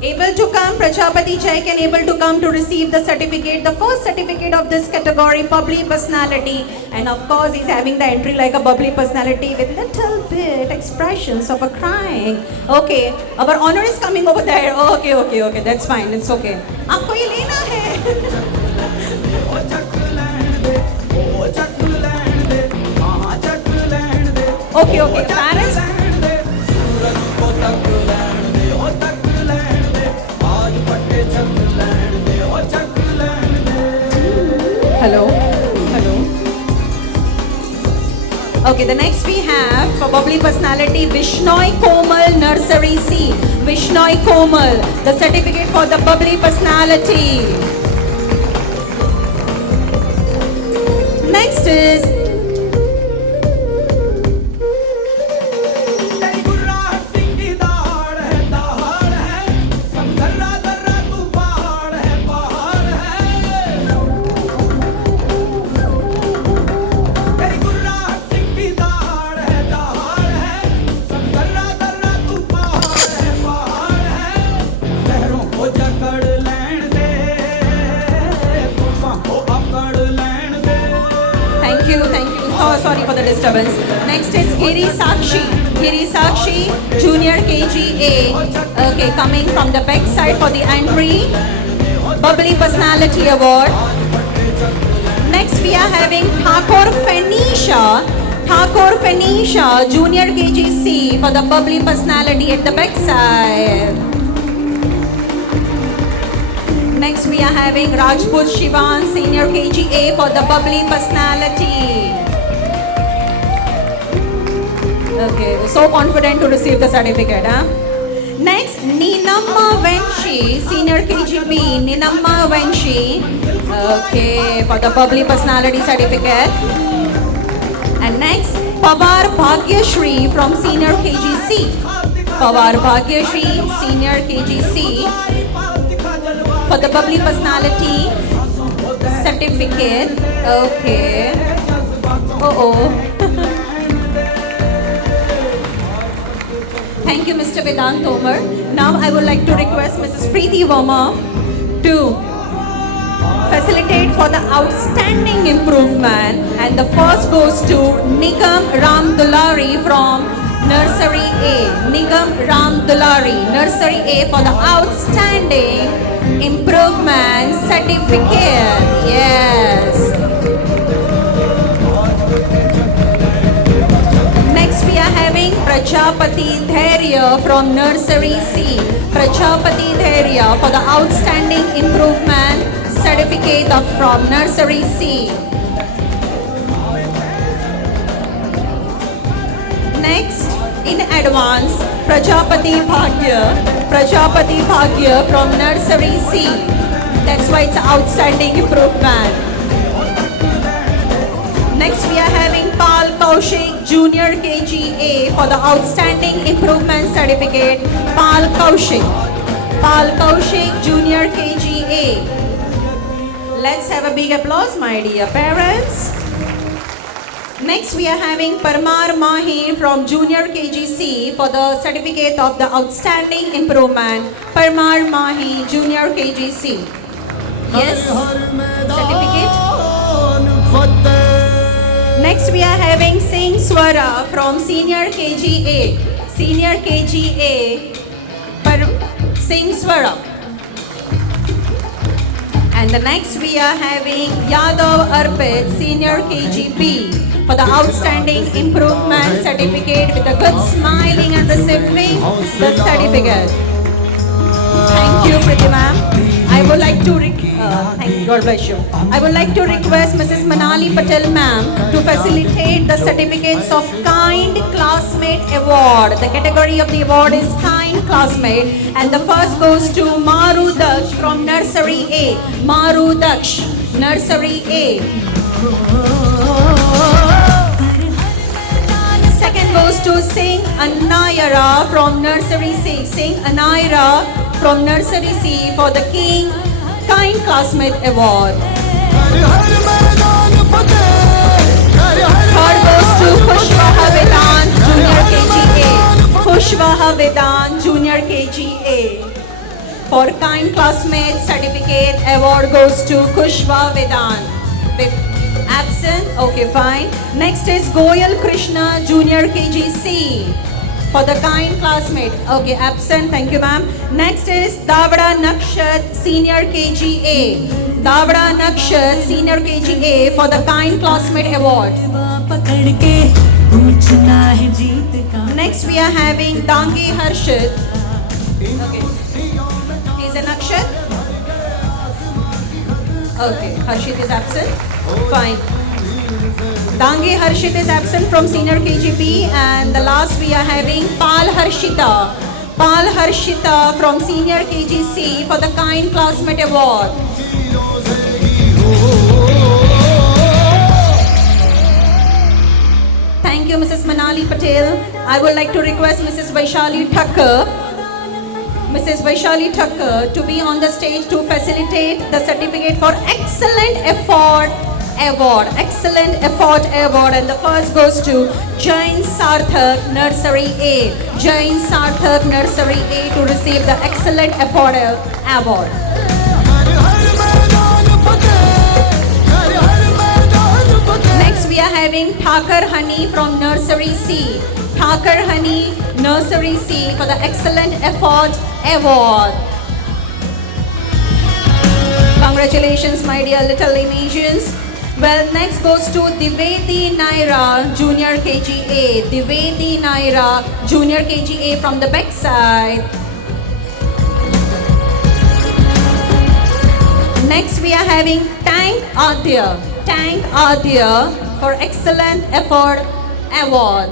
Able to come, Prajapati Jai can able to come to receive the certificate, the first certificate of this category, bubbly personality. And of course, he's having the entry like a bubbly personality with little bit expressions of a crying. Okay, our honor is coming over there. Okay, that's fine, it's okay. आपको ये लेना है. Okay, parents. Hello. Okay, the next we have for bubbly personality Vishnoi Komal Nursery C. Vishnoi Komal, the certificate for the bubbly personality. Next is Thank you. Oh, sorry for the disturbance. Next is Giri Sakshi, Junior KGA. Okay, coming from the back side for the entry. Bubbly Personality Award. Next we are having Thakur Phanisha, Junior KGC for the bubbly personality at the back side. Next we are having Rajput Shivan, Senior KGA for the bubbly personality. Okay, so confident to receive the certificate, huh? Next, Ninamma Venshi, Senior KGB, Ninamma Venshi. Okay, for the bubbly personality certificate. And next, Pawar Bhagyashri from Senior KGC. Pawar Bhagyashri, Senior KGC. For the bubbly personality certificate. Okay. Thank you, Mr. Vedant Tomar. Now I would like to request Mrs. Preeti Verma to facilitate for the outstanding improvement, and the first goes to Nigam Ram Dulari from Nursery A. Nigam Ram Dulari, Nursery A for the outstanding improvement certificate. Yes. Next we are having Prajapati Dhairya from Nursery C. Prajapati Dhairya for the outstanding improvement certificate from Nursery C. Next, in advance, Prajapati Bhagya from Nursery C. That's why it's outstanding improvement. Next, we are having Pal Kaushik, Junior KGA for the outstanding improvement certificate. Pal Kaushik, Junior KGA. Let's have a big applause, my dear parents. Next, we are having Parmar Mahi from Junior KGC for the certificate of the outstanding improvement. Parmar Mahi, Junior KGC. Yes, certificate. Next, we are having Singh Swara from Senior KGA. Senior KGA, Singh Swara. And the next we are having Yadav Arpit, Senior KGB for the outstanding improvement certificate with a good smiling and receiving the certificate. Thank you, Preeti ma'am. I would like to thank you, God bless you. I would like to request Mrs. Manali Patel ma'am to facilitate the certificates of Kind Classmate Award. The category of the award is Kind Classmate, and the first goes to Maru Daksh from Nursery A. Maru Daksh, Nursery A. Second goes to Singh Anayara from Nursery C. Singh Anayara from Nursery C for the Kind Classmate Award. Third goes to Kushwaha Vedant, Junior KGA. Kushwaha Vedant, Junior KGA. For kind classmate certificate, award goes to Kushwaha Vedant. Absent? Okay, fine. Next is Goyal Krishna, Junior KGC. For the kind classmate. Okay, absent. Thank you, ma'am. Next is Davda Nakshat, Senior KGA. Davda Nakshat, Senior KGA for the kind classmate award. पकड़ के पूछना है जीत का Next we are having Dangi Harshit. Okay. He's an Akshat. Okay, Harshit is absent. Fine. Dangi Harshit is absent from Senior KGB, and the last we are having Pal Harshita. Pal Harshita from Senior KGC for the kind classmate award. Thank you, Mrs. Manali Patel. I would like to request Mrs. Vaishali Thakkar. Mrs. Vaishali Thakkar to be on the stage to facilitate the certificate for excellent effort award. Excellent effort award, and the first goes to Jain Sarthak Nursery A. Jain Sarthak Nursery A to receive the excellent effort award. Next we are having Thakar Honey from Nursery C. Thakar Honey Nursery C for the excellent effort award. Congratulations, my dear little Imagines. Well, next goes to Divedi Naira, Junior KGA. Divedi Naira, Junior KGA from the back side. Next we are having Tank Adya. Tank Adya for excellent effort award.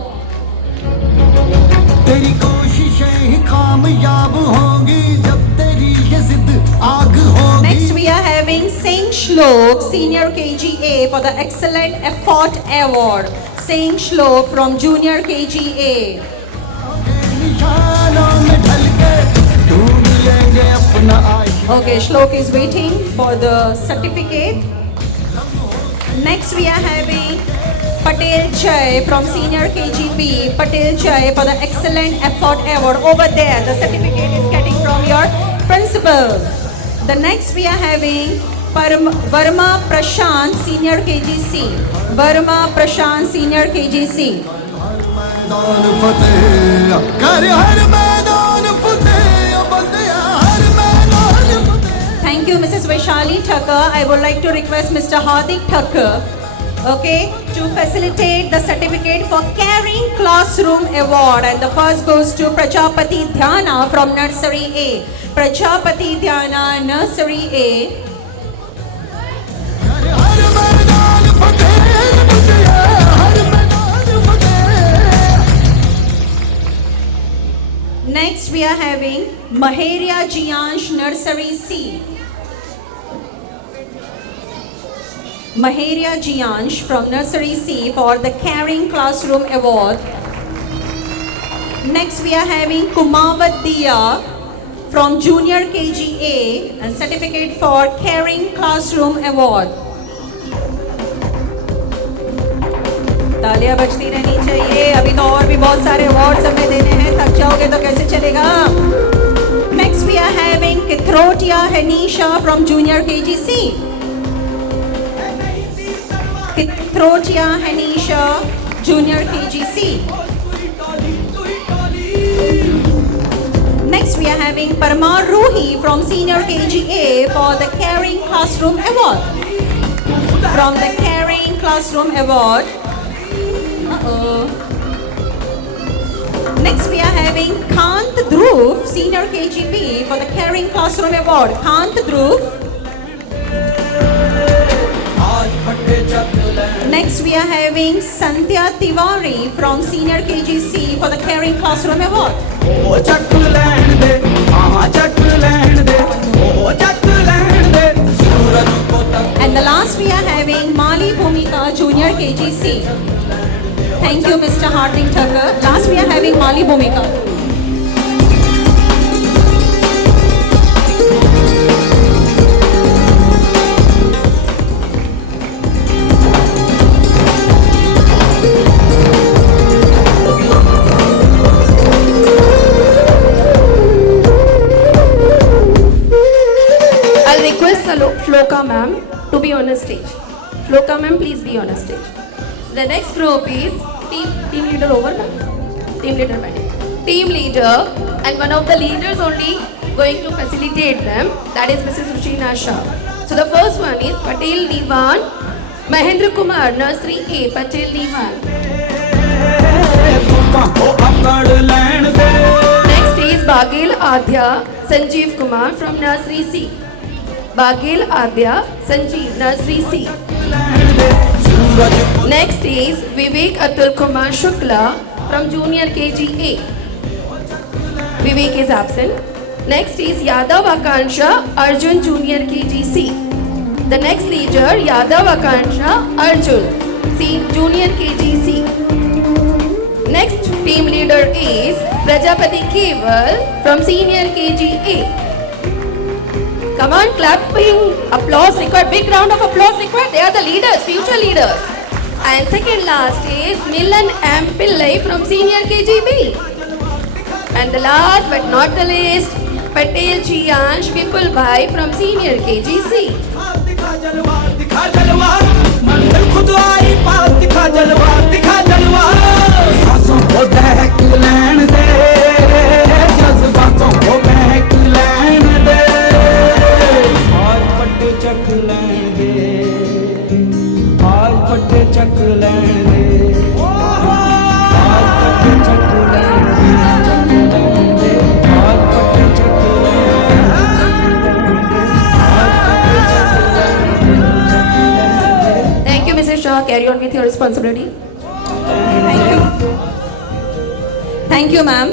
तेरी कोशिशें ही कामयाब होंगी जब तेरी ये जिद आग होगी Next we are having Singh Shlok, Senior KGA for the excellent effort award. Singh Shlok from Junior KGA. निशानों में ढल के ढूंढ लेंगे अपना आशिक Okay, Shlok is waiting for the certificate. Next we are having Patel Jai from Senior KGB. Patel Jai for the excellent effort award. Over there, the certificate is getting from your principal. The next we are having Verma Prashant, Senior KGC. Verma Prashant, Senior KGC. मैदान फतेह कर हर मैदान फतेह बंदिया हर मैदान फतेह Thank you, Mrs. Vaishali Thakkar. I would like to request Mr. Hardik Thakkar, okay, to facilitate the certificate for Caring Classroom Award. And the first goes to Prajapati Dhyana from Nursery A. Prajapati Dhyana, Nursery A. कर हर मैदान फतेह बंदिया हर मैदान फतेह Next we are having Maheria Jiansh, Nursery C. Maheria Jiansh from Nursery C for the Caring Classroom Award. Next we are having Kumavat Diya from Junior KGA, a certificate for Caring Classroom Award. तालियां बजती रहनी चाहिए, अभी तो और भी बहुत सारे अवार्ड्स हमें देने हैं, थक जाओगे तो कैसे चलेगा. Next we are having Kithrotia Hanisha from Junior KGC. Kithrotia Hanisha, Junior KGC. Next we are having Parmar Ruhi from Senior KGA for the Caring Classroom Award. From the Caring Classroom Award. Next we are having Kant Dhruv, Senior KGB for the Caring Classroom Award. Kant Dhruv. Next we are having Sandhya Tiwari from Senior KGC for the Caring Classroom Award. ओ चक लैंड दे हाँ चक लैंड दे ओ चक लैंड दे सूरज को तक And the last we are having Mali Bhumika, Junior KGC. Thank you, Mr. Hardik Thakkar. Last we are having Mali Bhumika. Shloka ma'am, please be on a stage. The next group is team leader over. Team leader, madam. Team leader, and one of the leaders only going to facilitate them. That is Mrs. Ruchina Shah. So the first one is Patel Diwan, Mahendra Kumar, Nursery A, Patel Diwan. Next is Bagel Adya Sanjeev Kumar from Nursery C. Bagel Adya Sanjeev, Nursery C. Next is Vivek Atul Kumar Shukla from Junior KG A. Vivek is absent. Next is Yadav Akansha Arjun Junior KG C. The next leader Yadav Akansha Arjun C Junior KG C. Next team leader is Prajapati Keval from Senior KG A. Come on, clapping, applause required, big round of applause required. They are the leaders, future leaders. And second last is Milan M. Pillai from Senior KGB. And the last but not the least, Patel Chiyansh Vipulbhai from Senior KGC. दिखा जलवा मंजिल खुद आई पास दिखा जलवा सांसों को दहक लैन दे जज्बातों को महक लैन दे आज पट्टे चक लैन दे आज पट्टे चक लैन दे आज पट्टे चक लैन दे आज पट्टे चक Thank you, Mrs. Shah. Carry on with your responsibility. Thank you, ma'am.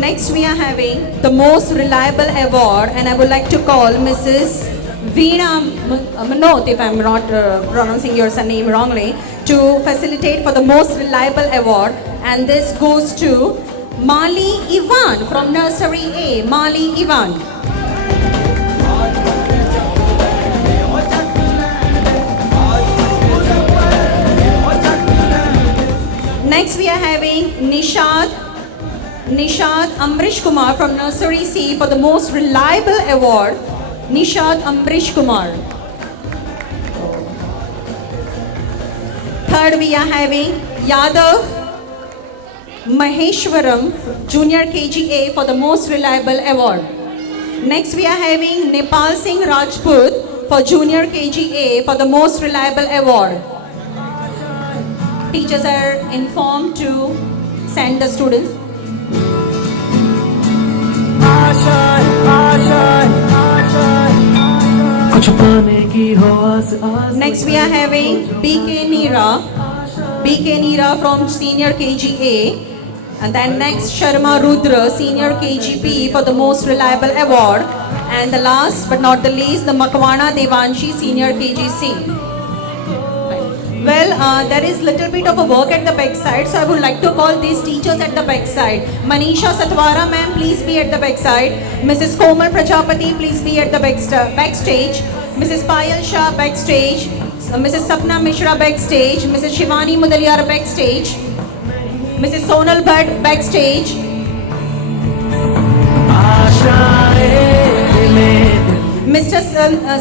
Next, we are having the most reliable award, and I would like to call Mrs. Veena Manot, if I'm not pronouncing your name wrongly, to facilitate for the most reliable award. And this goes to Mali Ivan from Nursery A. Mali Ivan. Next, we are having Nishad Amrish Kumar from Nursery C for the most reliable award. Nishad Amrish Kumar. Third, we are having Yadav Maheshwaram, Junior KGA for the most reliable award. Next, we are having Nepal Singh Rajput for Junior KGA for the most reliable award. Teachers are informed to send the students. Next, we are having BK Neera from Senior KGA. And then next, Sharma Rudra, Senior KGP for the most reliable award. And the last but not the least, the Makwana Devanshi, Senior KGC. Well, there is little bit of a work at the backside, so I would like to call these teachers at the backside. Manisha Satwara ma'am, please be at the backside. Mrs. Komal Prajapati, please be at the backstage. Mrs. Payal Shah backstage. Mrs. Sapna Mishra backstage. Mrs. Shivani Mudaliar backstage. Mrs. Sonal Bhatt backstage. Mr.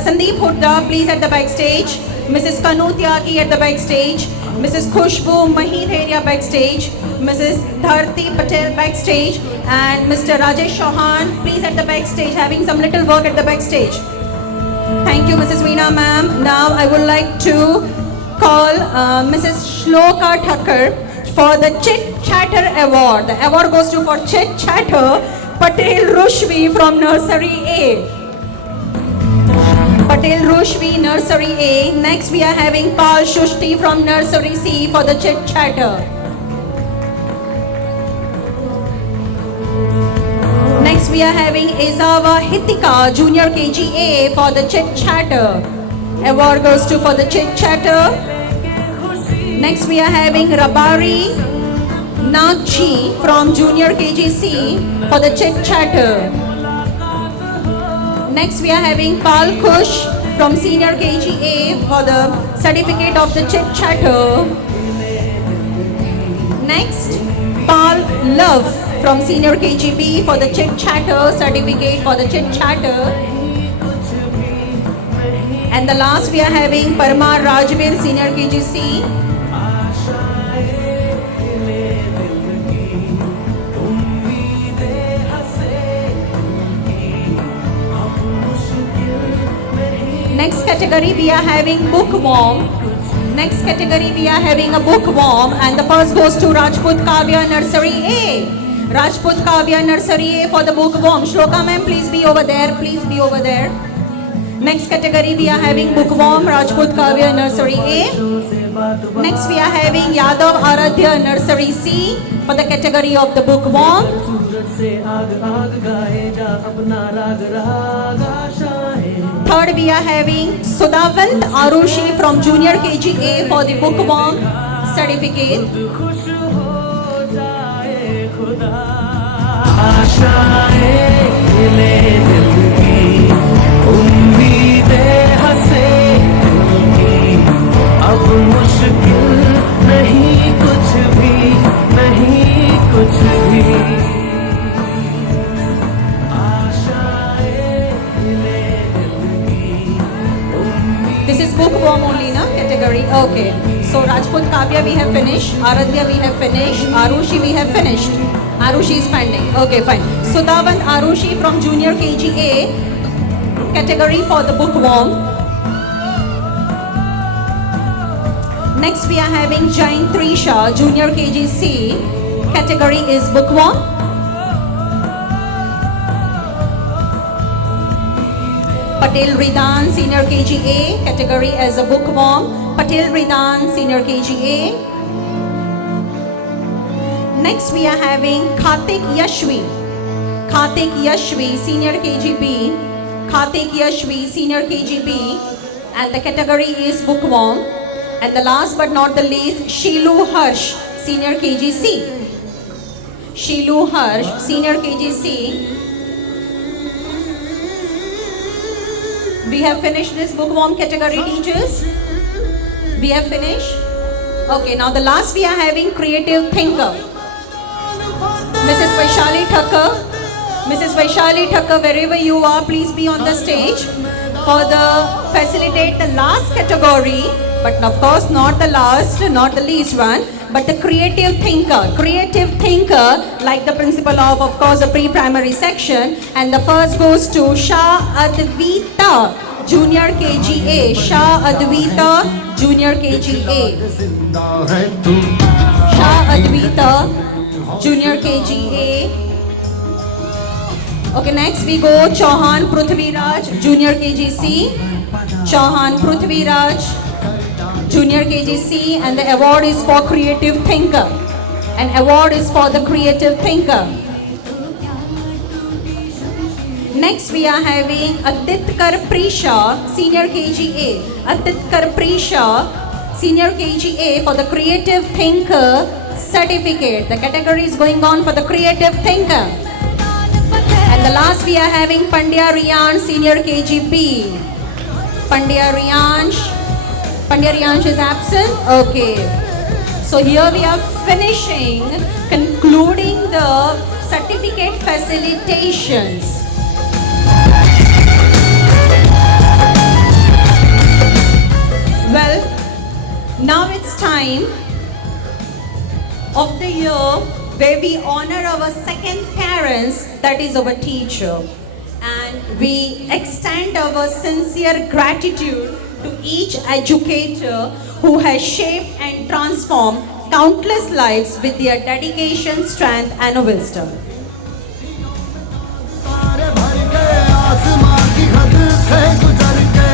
Sandeep Hooda, please at the backstage. Mrs. Kanu Tyagi at the backstage. Mrs. Khushbu Mahir backstage. Mrs. Dharti Patel backstage. And Mr. Rajesh Chauhan, please at the backstage, having some little work at the backstage. Thank you, Mrs. Veena ma'am. Now I would like to call Mrs. Shloka Thakkar for the Chit Chatter Award. The award goes to for Chit Chatter Patel Rushvi from Nursery A. Patel Rushvi, Nursery A. Next, we are having Pal Shushti from Nursery C for the Chit Chatter. Next, we are having Ezawa Hitika, Junior KGA for the Chit Chatter. Award goes to for the Chit Chatter. Next, we are having Rabari Nagji from Junior KGC for the Chit Chatter. Next, we are having Pal Kush from Senior KGA for the certificate of the Chit Chatter. Next, Pal Love from Senior KGB for the Chit Chatter certificate for the Chit Chatter. And the last we are having Parmar Rajveer, Senior KGC. Next category we are having bookworm. Next category we are having a bookworm, and the first goes to Rajput Kavya Nursery A. Rajput Kavya Nursery A for the bookworm. Shloka ma'am, please be over there. Please be over there. Next category we are having bookworm, Rajput Kavya Nursery A. Next we are having Yadav Aradhya Nursery C for the category of the bookworm. Third we are having Sudhavant Arushi from Junior KG A for the bookworm certificate. अब मुश्किल नहीं कुछ भी, नहीं कुछ भी। This is bookworm only, na category. Okay. So Rajput Kavya we have finished. Aradhya we have finished. Arushi we have finished. Arushi is pending. Okay, fine. Sudhavant Arushi from Junior KG A category for the bookworm. Next we are having Jain Trisha, Junior KG C. Category is bookworm. Patel Ridan, Senior KG A. Category as a bookworm. Patel Ridan, Senior KG A. Next we are having Kartik Yashvi. Kartik Yashvi, Senior KGB. Kartik Yashvi, Senior KGB. And the category is bookworm. And the last but not the least, Shilu Harsh, Senior KGC. Shilu Harsh, Senior KGC. We have finished this bookworm category, teachers. We have finished. Okay, now the last we are having creative thinker. Mrs. Vaishali Thakkar. Mrs. Vaishali Thakkar, wherever you are, please be on the stage for the facilitate the last category. But of course not the last, not the least one, but the creative thinker. Creative thinker, like the principal of course, the pre-primary section. And the first goes to Shah Advita, Junior KGA. Shah Advita, Junior KGA. Shah Advita, Junior KGA. Okay, next we go Chauhan Prithviraj, Junior KGC. Chauhan Prithviraj, Junior KGC, and the award is for creative thinker. An award is for the creative thinker. Next we are having Aditkar Prisha, Senior KGA. Aditkar Prisha, Senior KGA for the creative thinker certificate. The category is going on for the creative thinker. And the last we are having Pandya Riyan, Senior KGB. Pandya Riyansh is absent. Okay. So here we are finishing, concluding the certificate facilitations. Well, now it's time of the year where we honor our second parents, that is our teacher. And we extend our sincere gratitude to each educator who has shaped and transformed countless lives with their dedication, strength and wisdom. तारे भर के आसमां की हद से गुजर के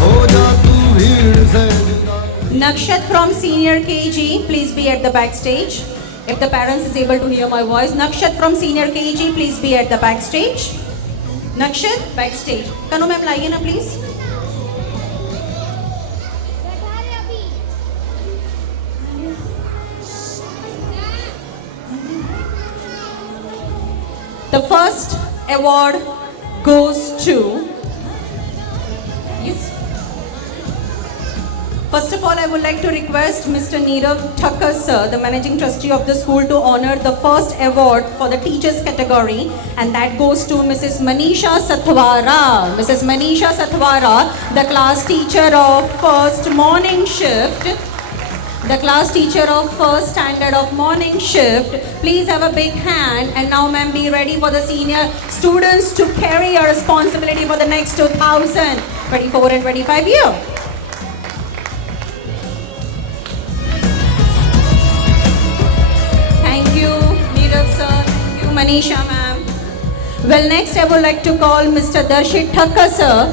हो जा तू भीड़ से जुदा। Nakshat from Senior KG, please be at the backstage. If the parents is able to hear my voice, Nakshat from Senior KG, please be at the backstage. Nakshat, backstage. Kanu ma'am laiye na please. The first award goes to, yes. First of of all, I would like to request Mr. Nirav Thakkar sir, the managing trustee of the school, to honor the first award for the teachers category, and that goes to Mrs. Manisha Sathwara. Mrs. Manisha Sathwara, the class teacher of first morning shift. The class teacher of first standard of morning shift. Please have a big hand. And now, ma'am, be ready for the senior students to carry your responsibility for the next 2024 and 25 year. Thank you, Neerav sir. Thank you, Manisha ma'am. Well, next I would like to call Mr. Darshit Thakkar sir.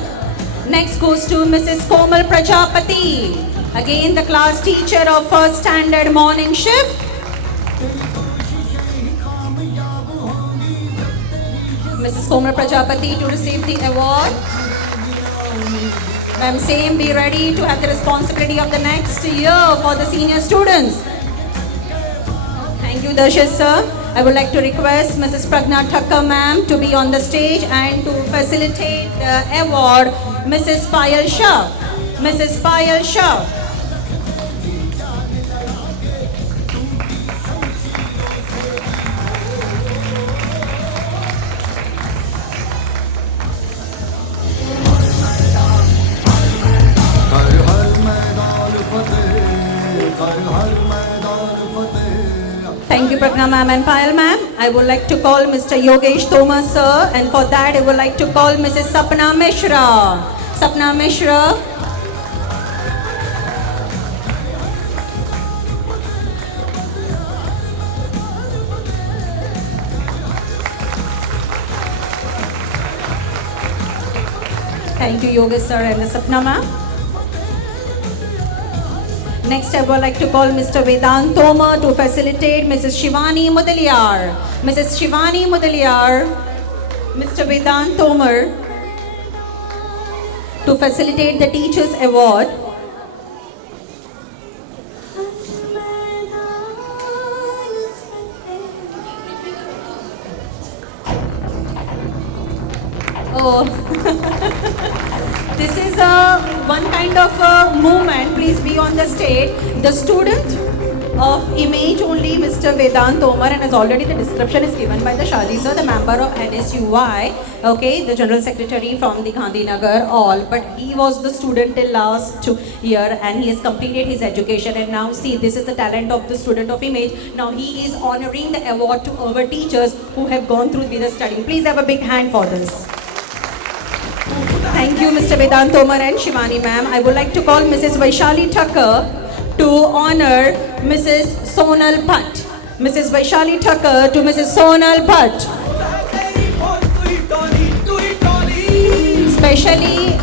Next goes to Mrs. Komal Prajapati. Again, the class teacher of first standard morning shift. Mrs. Komal Prajapati to receive the award. Ma'am, same, be ready to have the responsibility of the next year for the senior students. Thank you, Darshit sir. I would like to request Mrs. Pragna Thakkar ma'am to be on the stage and to facilitate the award, Mrs. Payal Shah. Mrs. Payal Shah. हर हर मैदान फतेह, हर हर मैदान फतेह। Thank you, Pragna ma'am and Payal ma'am. I would like to call Mr. Yogesh Tomar sir, and for that I would like to call Mrs. Sapna Mishra. Sapna Mishra. Thank you, Yogesh sir and the Sapna ma'am. Next, I would like to call Mr. Vedant Tomar to facilitate Mrs. Shivani Mudaliar. Mrs. Shivani Mudaliar, Mr. Vedant Tomar to facilitate the Teachers Award. Oh. This is one kind of a movement. Please be on the stage. The student of image only, Mr. Vedant Tomar, and as already the description is given by the Shaji sir, the member of NSUI, okay, the general secretary from the Gandhinagar, all. But he was the student till last year, and he has completed his education. And now see, this is the talent of the student of image. Now he is honoring the award to our teachers who have gone through with the study. Please have a big hand for this. Thank you, Mr. Vedant Tomar and Shivani ma'am. I would like to call Mrs. Vaishali Thakkar to honor Mrs. Sonal Bhatt. Mrs. Vaishali Thakkar to Mrs. Sonal Bhatt. Especially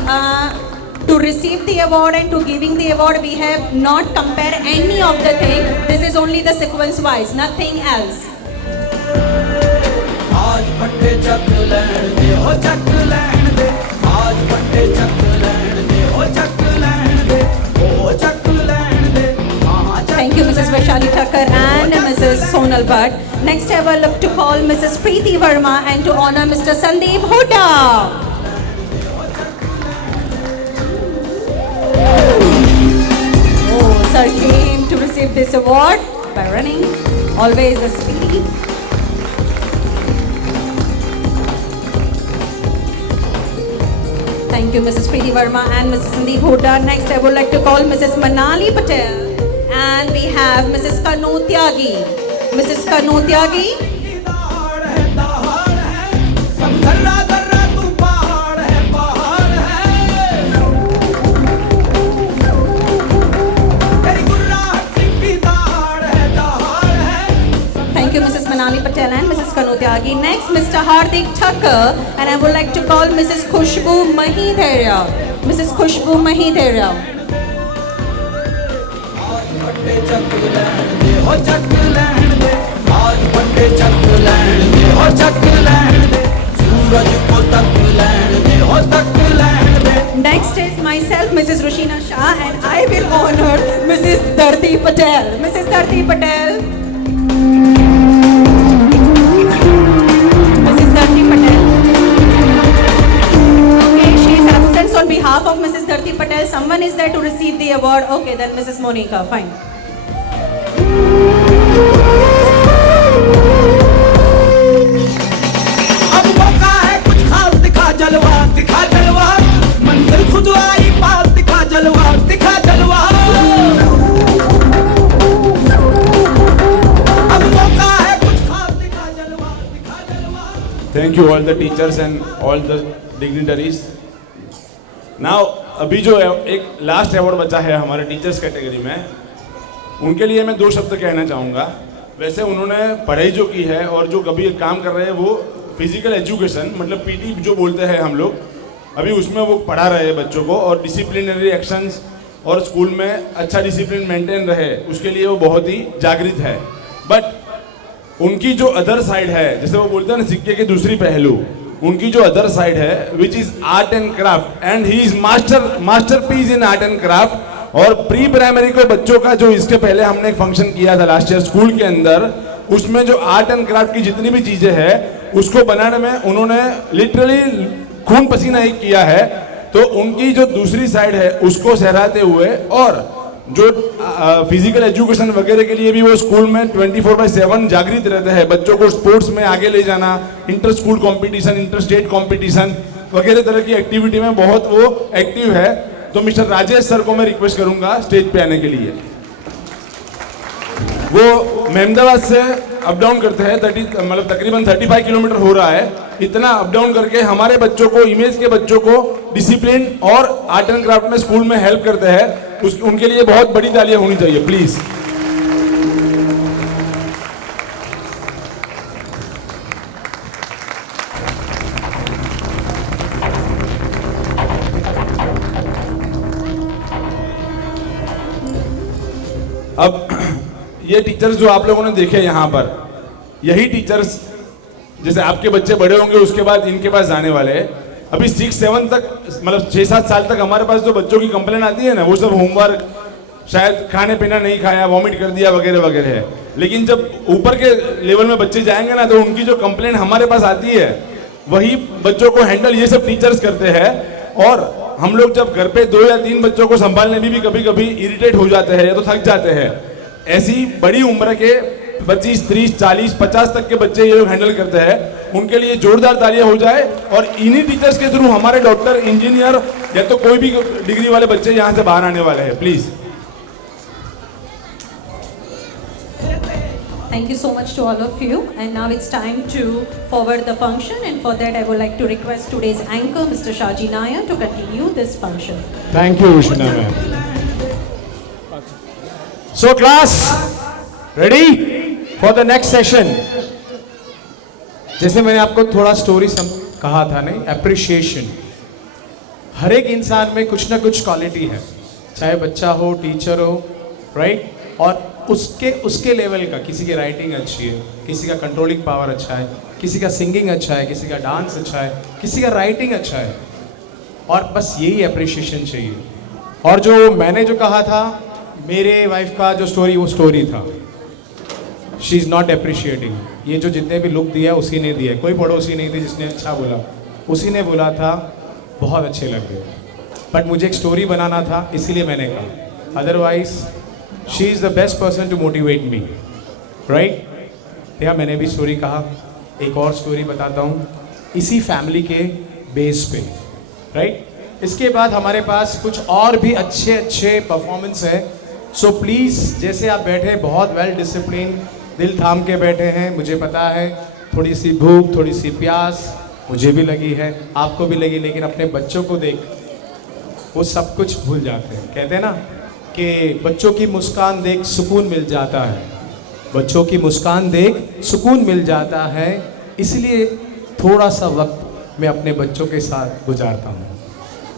to receive the award and to giving the award, we have not compared any of the thing. This is only the sequence wise, nothing else. आज फटे चक लैण दे हो चक लैण दे आज फटे चक लैण दे हो चक लैण दे हो चक लैण दे Thank you, Mrs. Vaishali Thakkar and Mrs. Sonal Bhatt. Next, I will look to call Mrs. Preeti Verma and to honor Mr. Sandeep Huda. Oh, sir came to receive this award by running. Always a speedy. Thank you, Mrs. Preeti Verma and Mrs. Sandeep Huda. Next, I would like to call Mrs. Manali Patel. And we have Mrs. Kanu Tyagi. Mrs. Kanu Tyagi. दहाड़ है दहाड़ है सब धर्रा धर्रा तू पहाड़ है तेरी गुर्राहट सिंह की दहाड़ है Thank you, Mrs. Manali Patel and Mrs. Kanu Tyagi. Next, Mr. Hardik Thakkar. And I would like to call Mrs. Khushbu Mahidheria. Mrs. Khushbu Mahidheria. फटे चक लैण दे हो चक लैण दे आज फटे चक लैण दे हो चक लैण दे सूरज को तक लैण दे हो तक लैण दे Next is myself, Mrs. Rushina Shah, and I will honor Mrs. Dharti Patel. Mrs. Dharti Patel. Mrs. Dharti Patel. Okay, she is absent on behalf of Mrs. Dharti Patel. Someone is there to receive the award. Okay, then Mrs. Monica, fine. अब मौका है कुछ खास, दिखा जलवा, दिखा जलवा, मंजिल खुद आई पास, दिखा जलवा, दिखा जलवा। अब मौका है कुछ खास, दिखा जलवा, दिखा जलवा। Thank you all the teachers and all the dignitaries. Now अभी जो एक लास्ट अवार्ड बचा है हमारे टीचर्स कैटेगरी में, उनके लिए मैं 2 शब्द कहना चाहूँगा। वैसे उन्होंने पढ़ाई जो की है और जो कभी काम कर रहे हैं वो फिजिकल एजुकेशन, मतलब पीटी जो बोलते हैं हम लोग, अभी उसमें वो पढ़ा रहे हैं बच्चों को, और डिसिप्लिनरी एक्शंस और स्कूल में अच्छा डिसिप्लिन मेंटेन रहे उसके लिए वो बहुत ही जागृत है। बट उनकी जो अदर साइड है, जैसे वो बोलते हैं ना सिक्के के दूसरी पहलू, उनकी जो अदर साइड है which is art and craft, and he is masterpiece in art and craft. और प्री प्राइमरी को बच्चों का जो इसके पहले हमने एक फंक्शन किया था लास्ट ईयर स्कूल के अंदर, उसमें जो आर्ट एंड क्राफ्ट की जितनी भी चीजें हैं उसको बनाने में उन्होंने लिटरली खून पसीना ही किया है। तो उनकी जो दूसरी साइड है उसको सहराते हुए, और जो फिजिकल एजुकेशन वगैरह के लिए भी वो स्कूल में 24/7 जागृत रहते हैं, बच्चों को स्पोर्ट्स में आगे ले जाना, inter school competition, inter state competition वगैरह तरह की एक्टिविटी में बहुत वो एक्टिव है। तो मिस्टर राजेश सर को मैं रिक्वेस्ट करूंगा स्टेज पे आने के लिए। वो मेहमदाबाद से अप डाउन करते हैं, मतलब तकरीबन 35 किलोमीटर हो रहा है। इतना अप डाउन करके हमारे बच्चों को, इमेज के बच्चों को डिसिप्लिन और आर्ट एंड क्राफ्ट में स्कूल में हेल्प करते हैं। उनके लिए बहुत बड़ी तालियां होनी चाहिए प्लीज। अब ये टीचर्स जो आप लोगों ने देखे यहाँ पर, यही टीचर्स जैसे आपके बच्चे बड़े होंगे उसके बाद इनके पास जाने वाले हैं। अभी 6-7 तक, मतलब 6-7 साल तक हमारे पास जो बच्चों की कंप्लेन आती है ना, वो सब होमवर्क, शायद खाने पीना नहीं खाया, वॉमिट कर दिया वगैरह वगैरह है। लेकिन जब ऊपर के लेवल में बच्चे जाएंगे ना, तो उनकी जो कंप्लेन हमारे पास आती है वही बच्चों को हैंडल ये सब टीचर्स करते हैं। और हम लोग जब घर पे 2 या 3 बच्चों को संभालने में भी कभी कभी इरिटेट हो जाते हैं या तो थक जाते हैं। ऐसी बड़ी उम्र के 25, 30, 40, 50 तक के बच्चे ये लोग हैंडल करते हैं। उनके लिए जोरदार तालियां हो जाए। और इन्हीं टीचर्स के थ्रू हमारे डॉक्टर, इंजीनियर या तो कोई भी डिग्री वाले बच्चे यहाँ से बाहर आने वाले हैं। Please. Thank you so much to all of you. And now it's time to forward the function. And for that, I would like to request today's anchor, Mr. Shaji Nair, to continue this function. Thank you, Ushna ma'am. So class, ready for the next session? जैसे मैंने आपको थोड़ा स्टोरी कहा था नहीं, अप्रिशिएशन। हर एक इंसान में कुछ ना कुछ क्वालिटी है, चाहे बच्चा हो, टीचर हो, राइट? और उसके लेवल का, किसी की राइटिंग अच्छी है, किसी का कंट्रोलिंग पावर अच्छा है, किसी का सिंगिंग अच्छा है, किसी का डांस अच्छा है, किसी का राइटिंग अच्छा है, और बस यही अप्रिशिएशन चाहिए। और जो मैंने जो कहा था, मेरे वाइफ का जो स्टोरी, वो स्टोरी था, शी इज़ नॉट अप्रिशिएटिंग। ये जो जितने भी लुक दिया उसी ने दिया, कोई पड़ोसी नहीं थी जिसने अच्छा बोला, उसी ने बोला था बहुत अच्छे लग गए। बट मुझे एक स्टोरी बनाना था, इसीलिए मैंने कहा, otherwise she is the best person to motivate me, right? या मैंने भी स्टोरी कहा, एक और स्टोरी बताता हूँ इसी फैमिली के बेस पे, राइट? इसके बाद हमारे पास कुछ और भी अच्छे अच्छे परफॉर्मेंस है। सो प्लीज़, जैसे आप बैठे बहुत वेल डिसिप्लिन, दिल थाम के बैठे हैं, मुझे पता है थोड़ी सी भूख, थोड़ी सी प्यास मुझे भी लगी है, आपको भी लगी, लेकिन अपने बच्चों को देख वो सब कुछ भूल जाते हैं। कहते हैं ना कि बच्चों की मुस्कान देख सुकून मिल जाता है, बच्चों की मुस्कान देख सुकून मिल जाता है। इसलिए थोड़ा सा वक्त मैं अपने बच्चों के साथ गुजारता हूँ।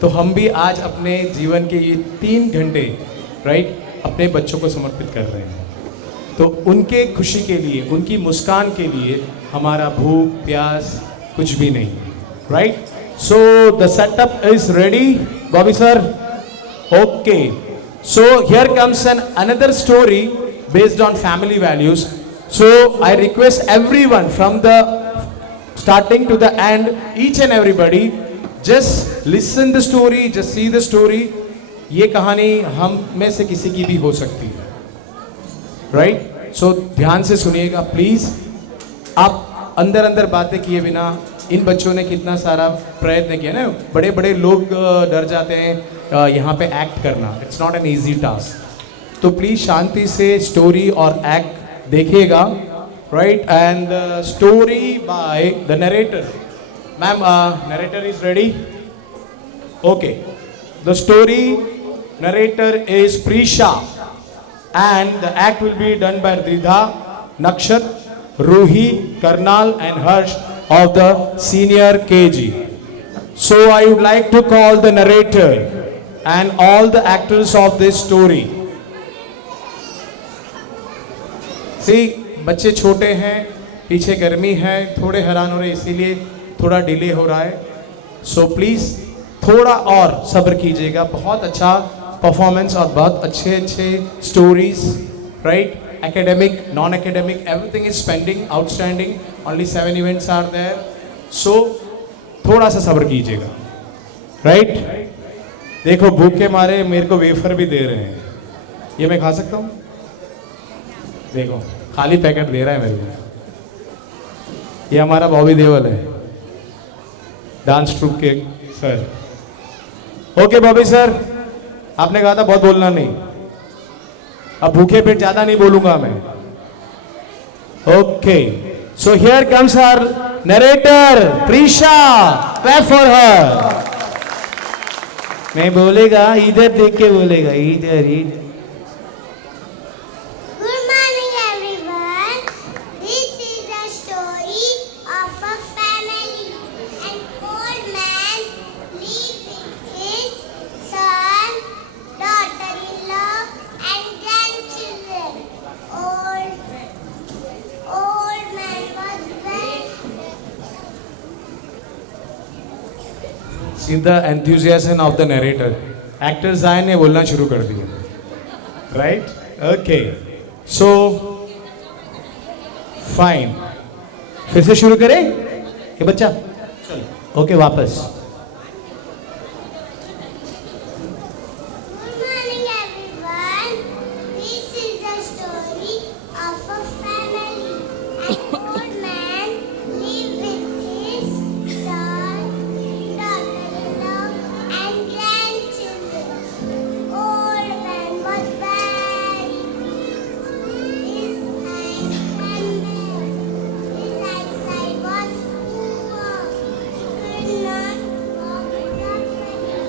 तो हम भी आज अपने जीवन के ये 3 घंटे, राइट, अपने बच्चों को समर्पित कर रहे हैं। तो उनके खुशी के लिए, उनकी मुस्कान के लिए हमारा भूख प्यास कुछ भी नहीं, right? So the setup is ready, Bobby sir? Okay, so here comes another story based on family values. So I request everyone from the starting to the end, each and everybody, just listen the story, just see the story, ये कहानी हम में से किसी की भी हो सकती है, राइट? सो ध्यान से सुनिएगा प्लीज। आप अंदर अंदर बातें किए बिना, इन बच्चों ने कितना सारा प्रयत्न किया ना, बड़े बड़े लोग डर जाते हैं यहाँ पे एक्ट करना, it's not an easy task. तो प्लीज शांति से स्टोरी और एक्ट देखिएगा, right? And story by the narrator. Ma'am, narrator is ready? Okay, the story narrator is Prisha and the act will be done by Dridha, Nakshat, Ruhi, Karnal and Harsh of the senior KG. So I would like to call the narrator and all the actors of this story. See, बच्चे छोटे हैं, पीछे गर्मी है, थोड़े हैरान हो रहे हैं, इसीलिए थोड़ा डिले हो रहा है। सो प्लीज थोड़ा और सब्र कीजिएगा। बहुत अच्छा परफॉर्मेंस और बहुत अच्छे अच्छे stories, right? Academic, non academic, everything is pending, outstanding, only 7 events are there. So थोड़ा सा सब्र कीजिएगा, राइट? देखो भूख के मारे मेरे को वेफर भी दे रहे हैं, ये मैं खा सकता हूँ? देखो खाली पैकेट दे रहा है मेरे को। ये हमारा बॉबी देओल है, डांस ट्रूप के सर। ओके बॉबी सर, आपने कहा था बहुत बोलना नहीं, अब भूखे पेट ज्यादा नहीं बोलूंगा मैं। Okay, so here comes our narrator Preesha, clap for her. मैं बोलेगा, इधर देख के बोलेगा, इधर इधर। Good morning, everyone. This is a story of a family. An old man lived with his son, daughter-in-law, and grandchildren. Old man was very. See the enthusiasm of the narrator. Actors आए ने बोलना शुरू कर दिया, right? Okay, so fine. फिर से शुरू करें ये बच्चा? चलो, ओके वापस। Good morning, everyone. This is a story of a family. An old man lived with his son, daughter-in-law, and grandchildren. Old man was very weak. His hands trembled. His eyesight was poor. He could not walk properly.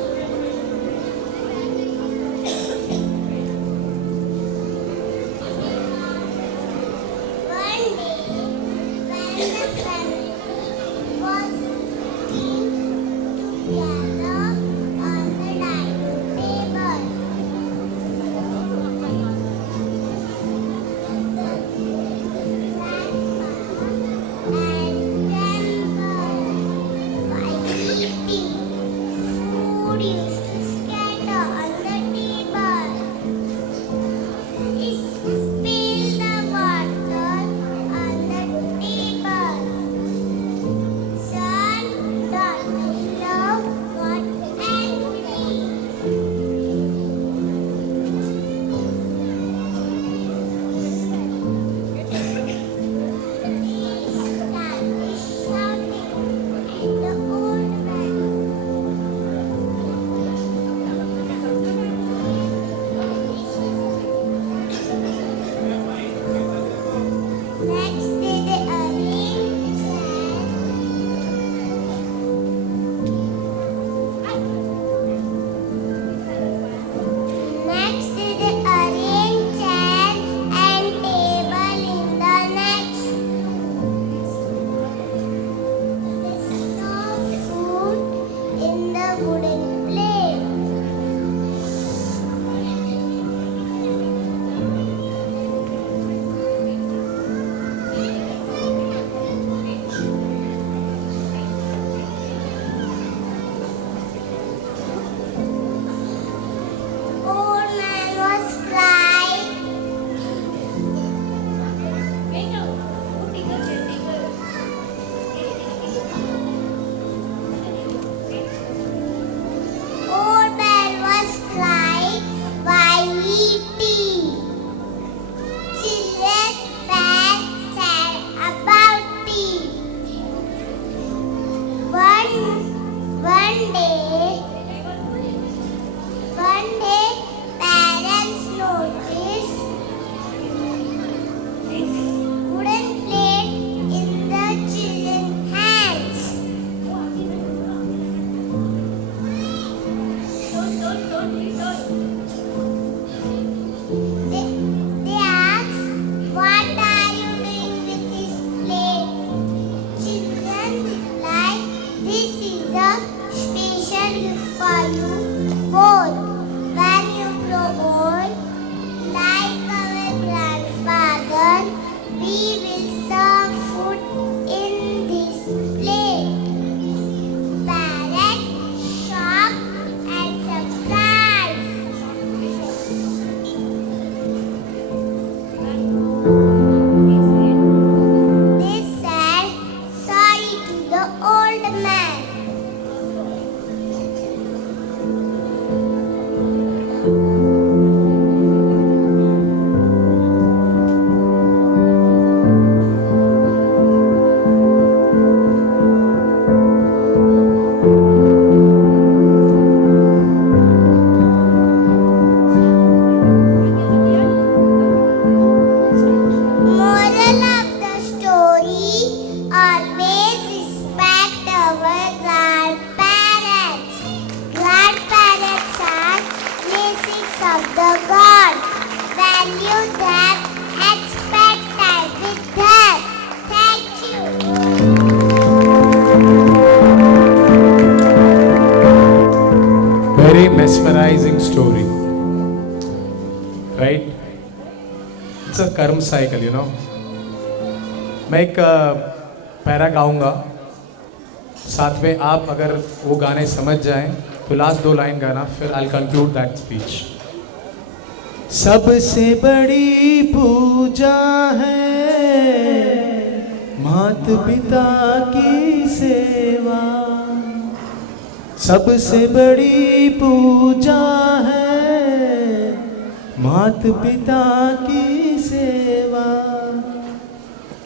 One day, when the family was sitting together on the dining table, and trembled while eating. Food used to scatter on the table. He spilled the water on the table. कर्म cycle, you know. मैं एक पैरा गाऊंगा, साथ में आप अगर वो गाने समझ जाएं तो लास्ट 2 लाइन गाना, फिर आई कंक्लूड दैट स्पीच। सबसे बड़ी पूजा है मात पिता की सेवा, सबसे बड़ी पूजा है मात पिता की सेवा।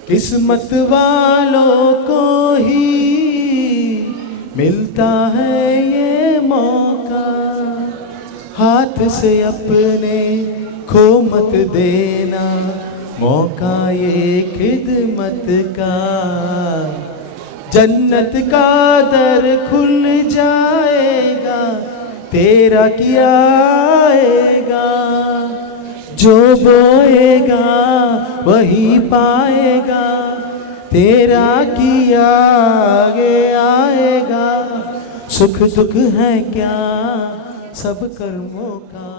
किस्मत वालों को ही मिलता है ये मौका, हाथ से अपने खो मत देना मौका ये खिदमत का। जन्नत का दर खुल जाएगा तेरा किया आएगा, जो बोएगा वही पाएगा, तेरा किया आगे आएगा। सुख दुख है क्या सब कर्मों का।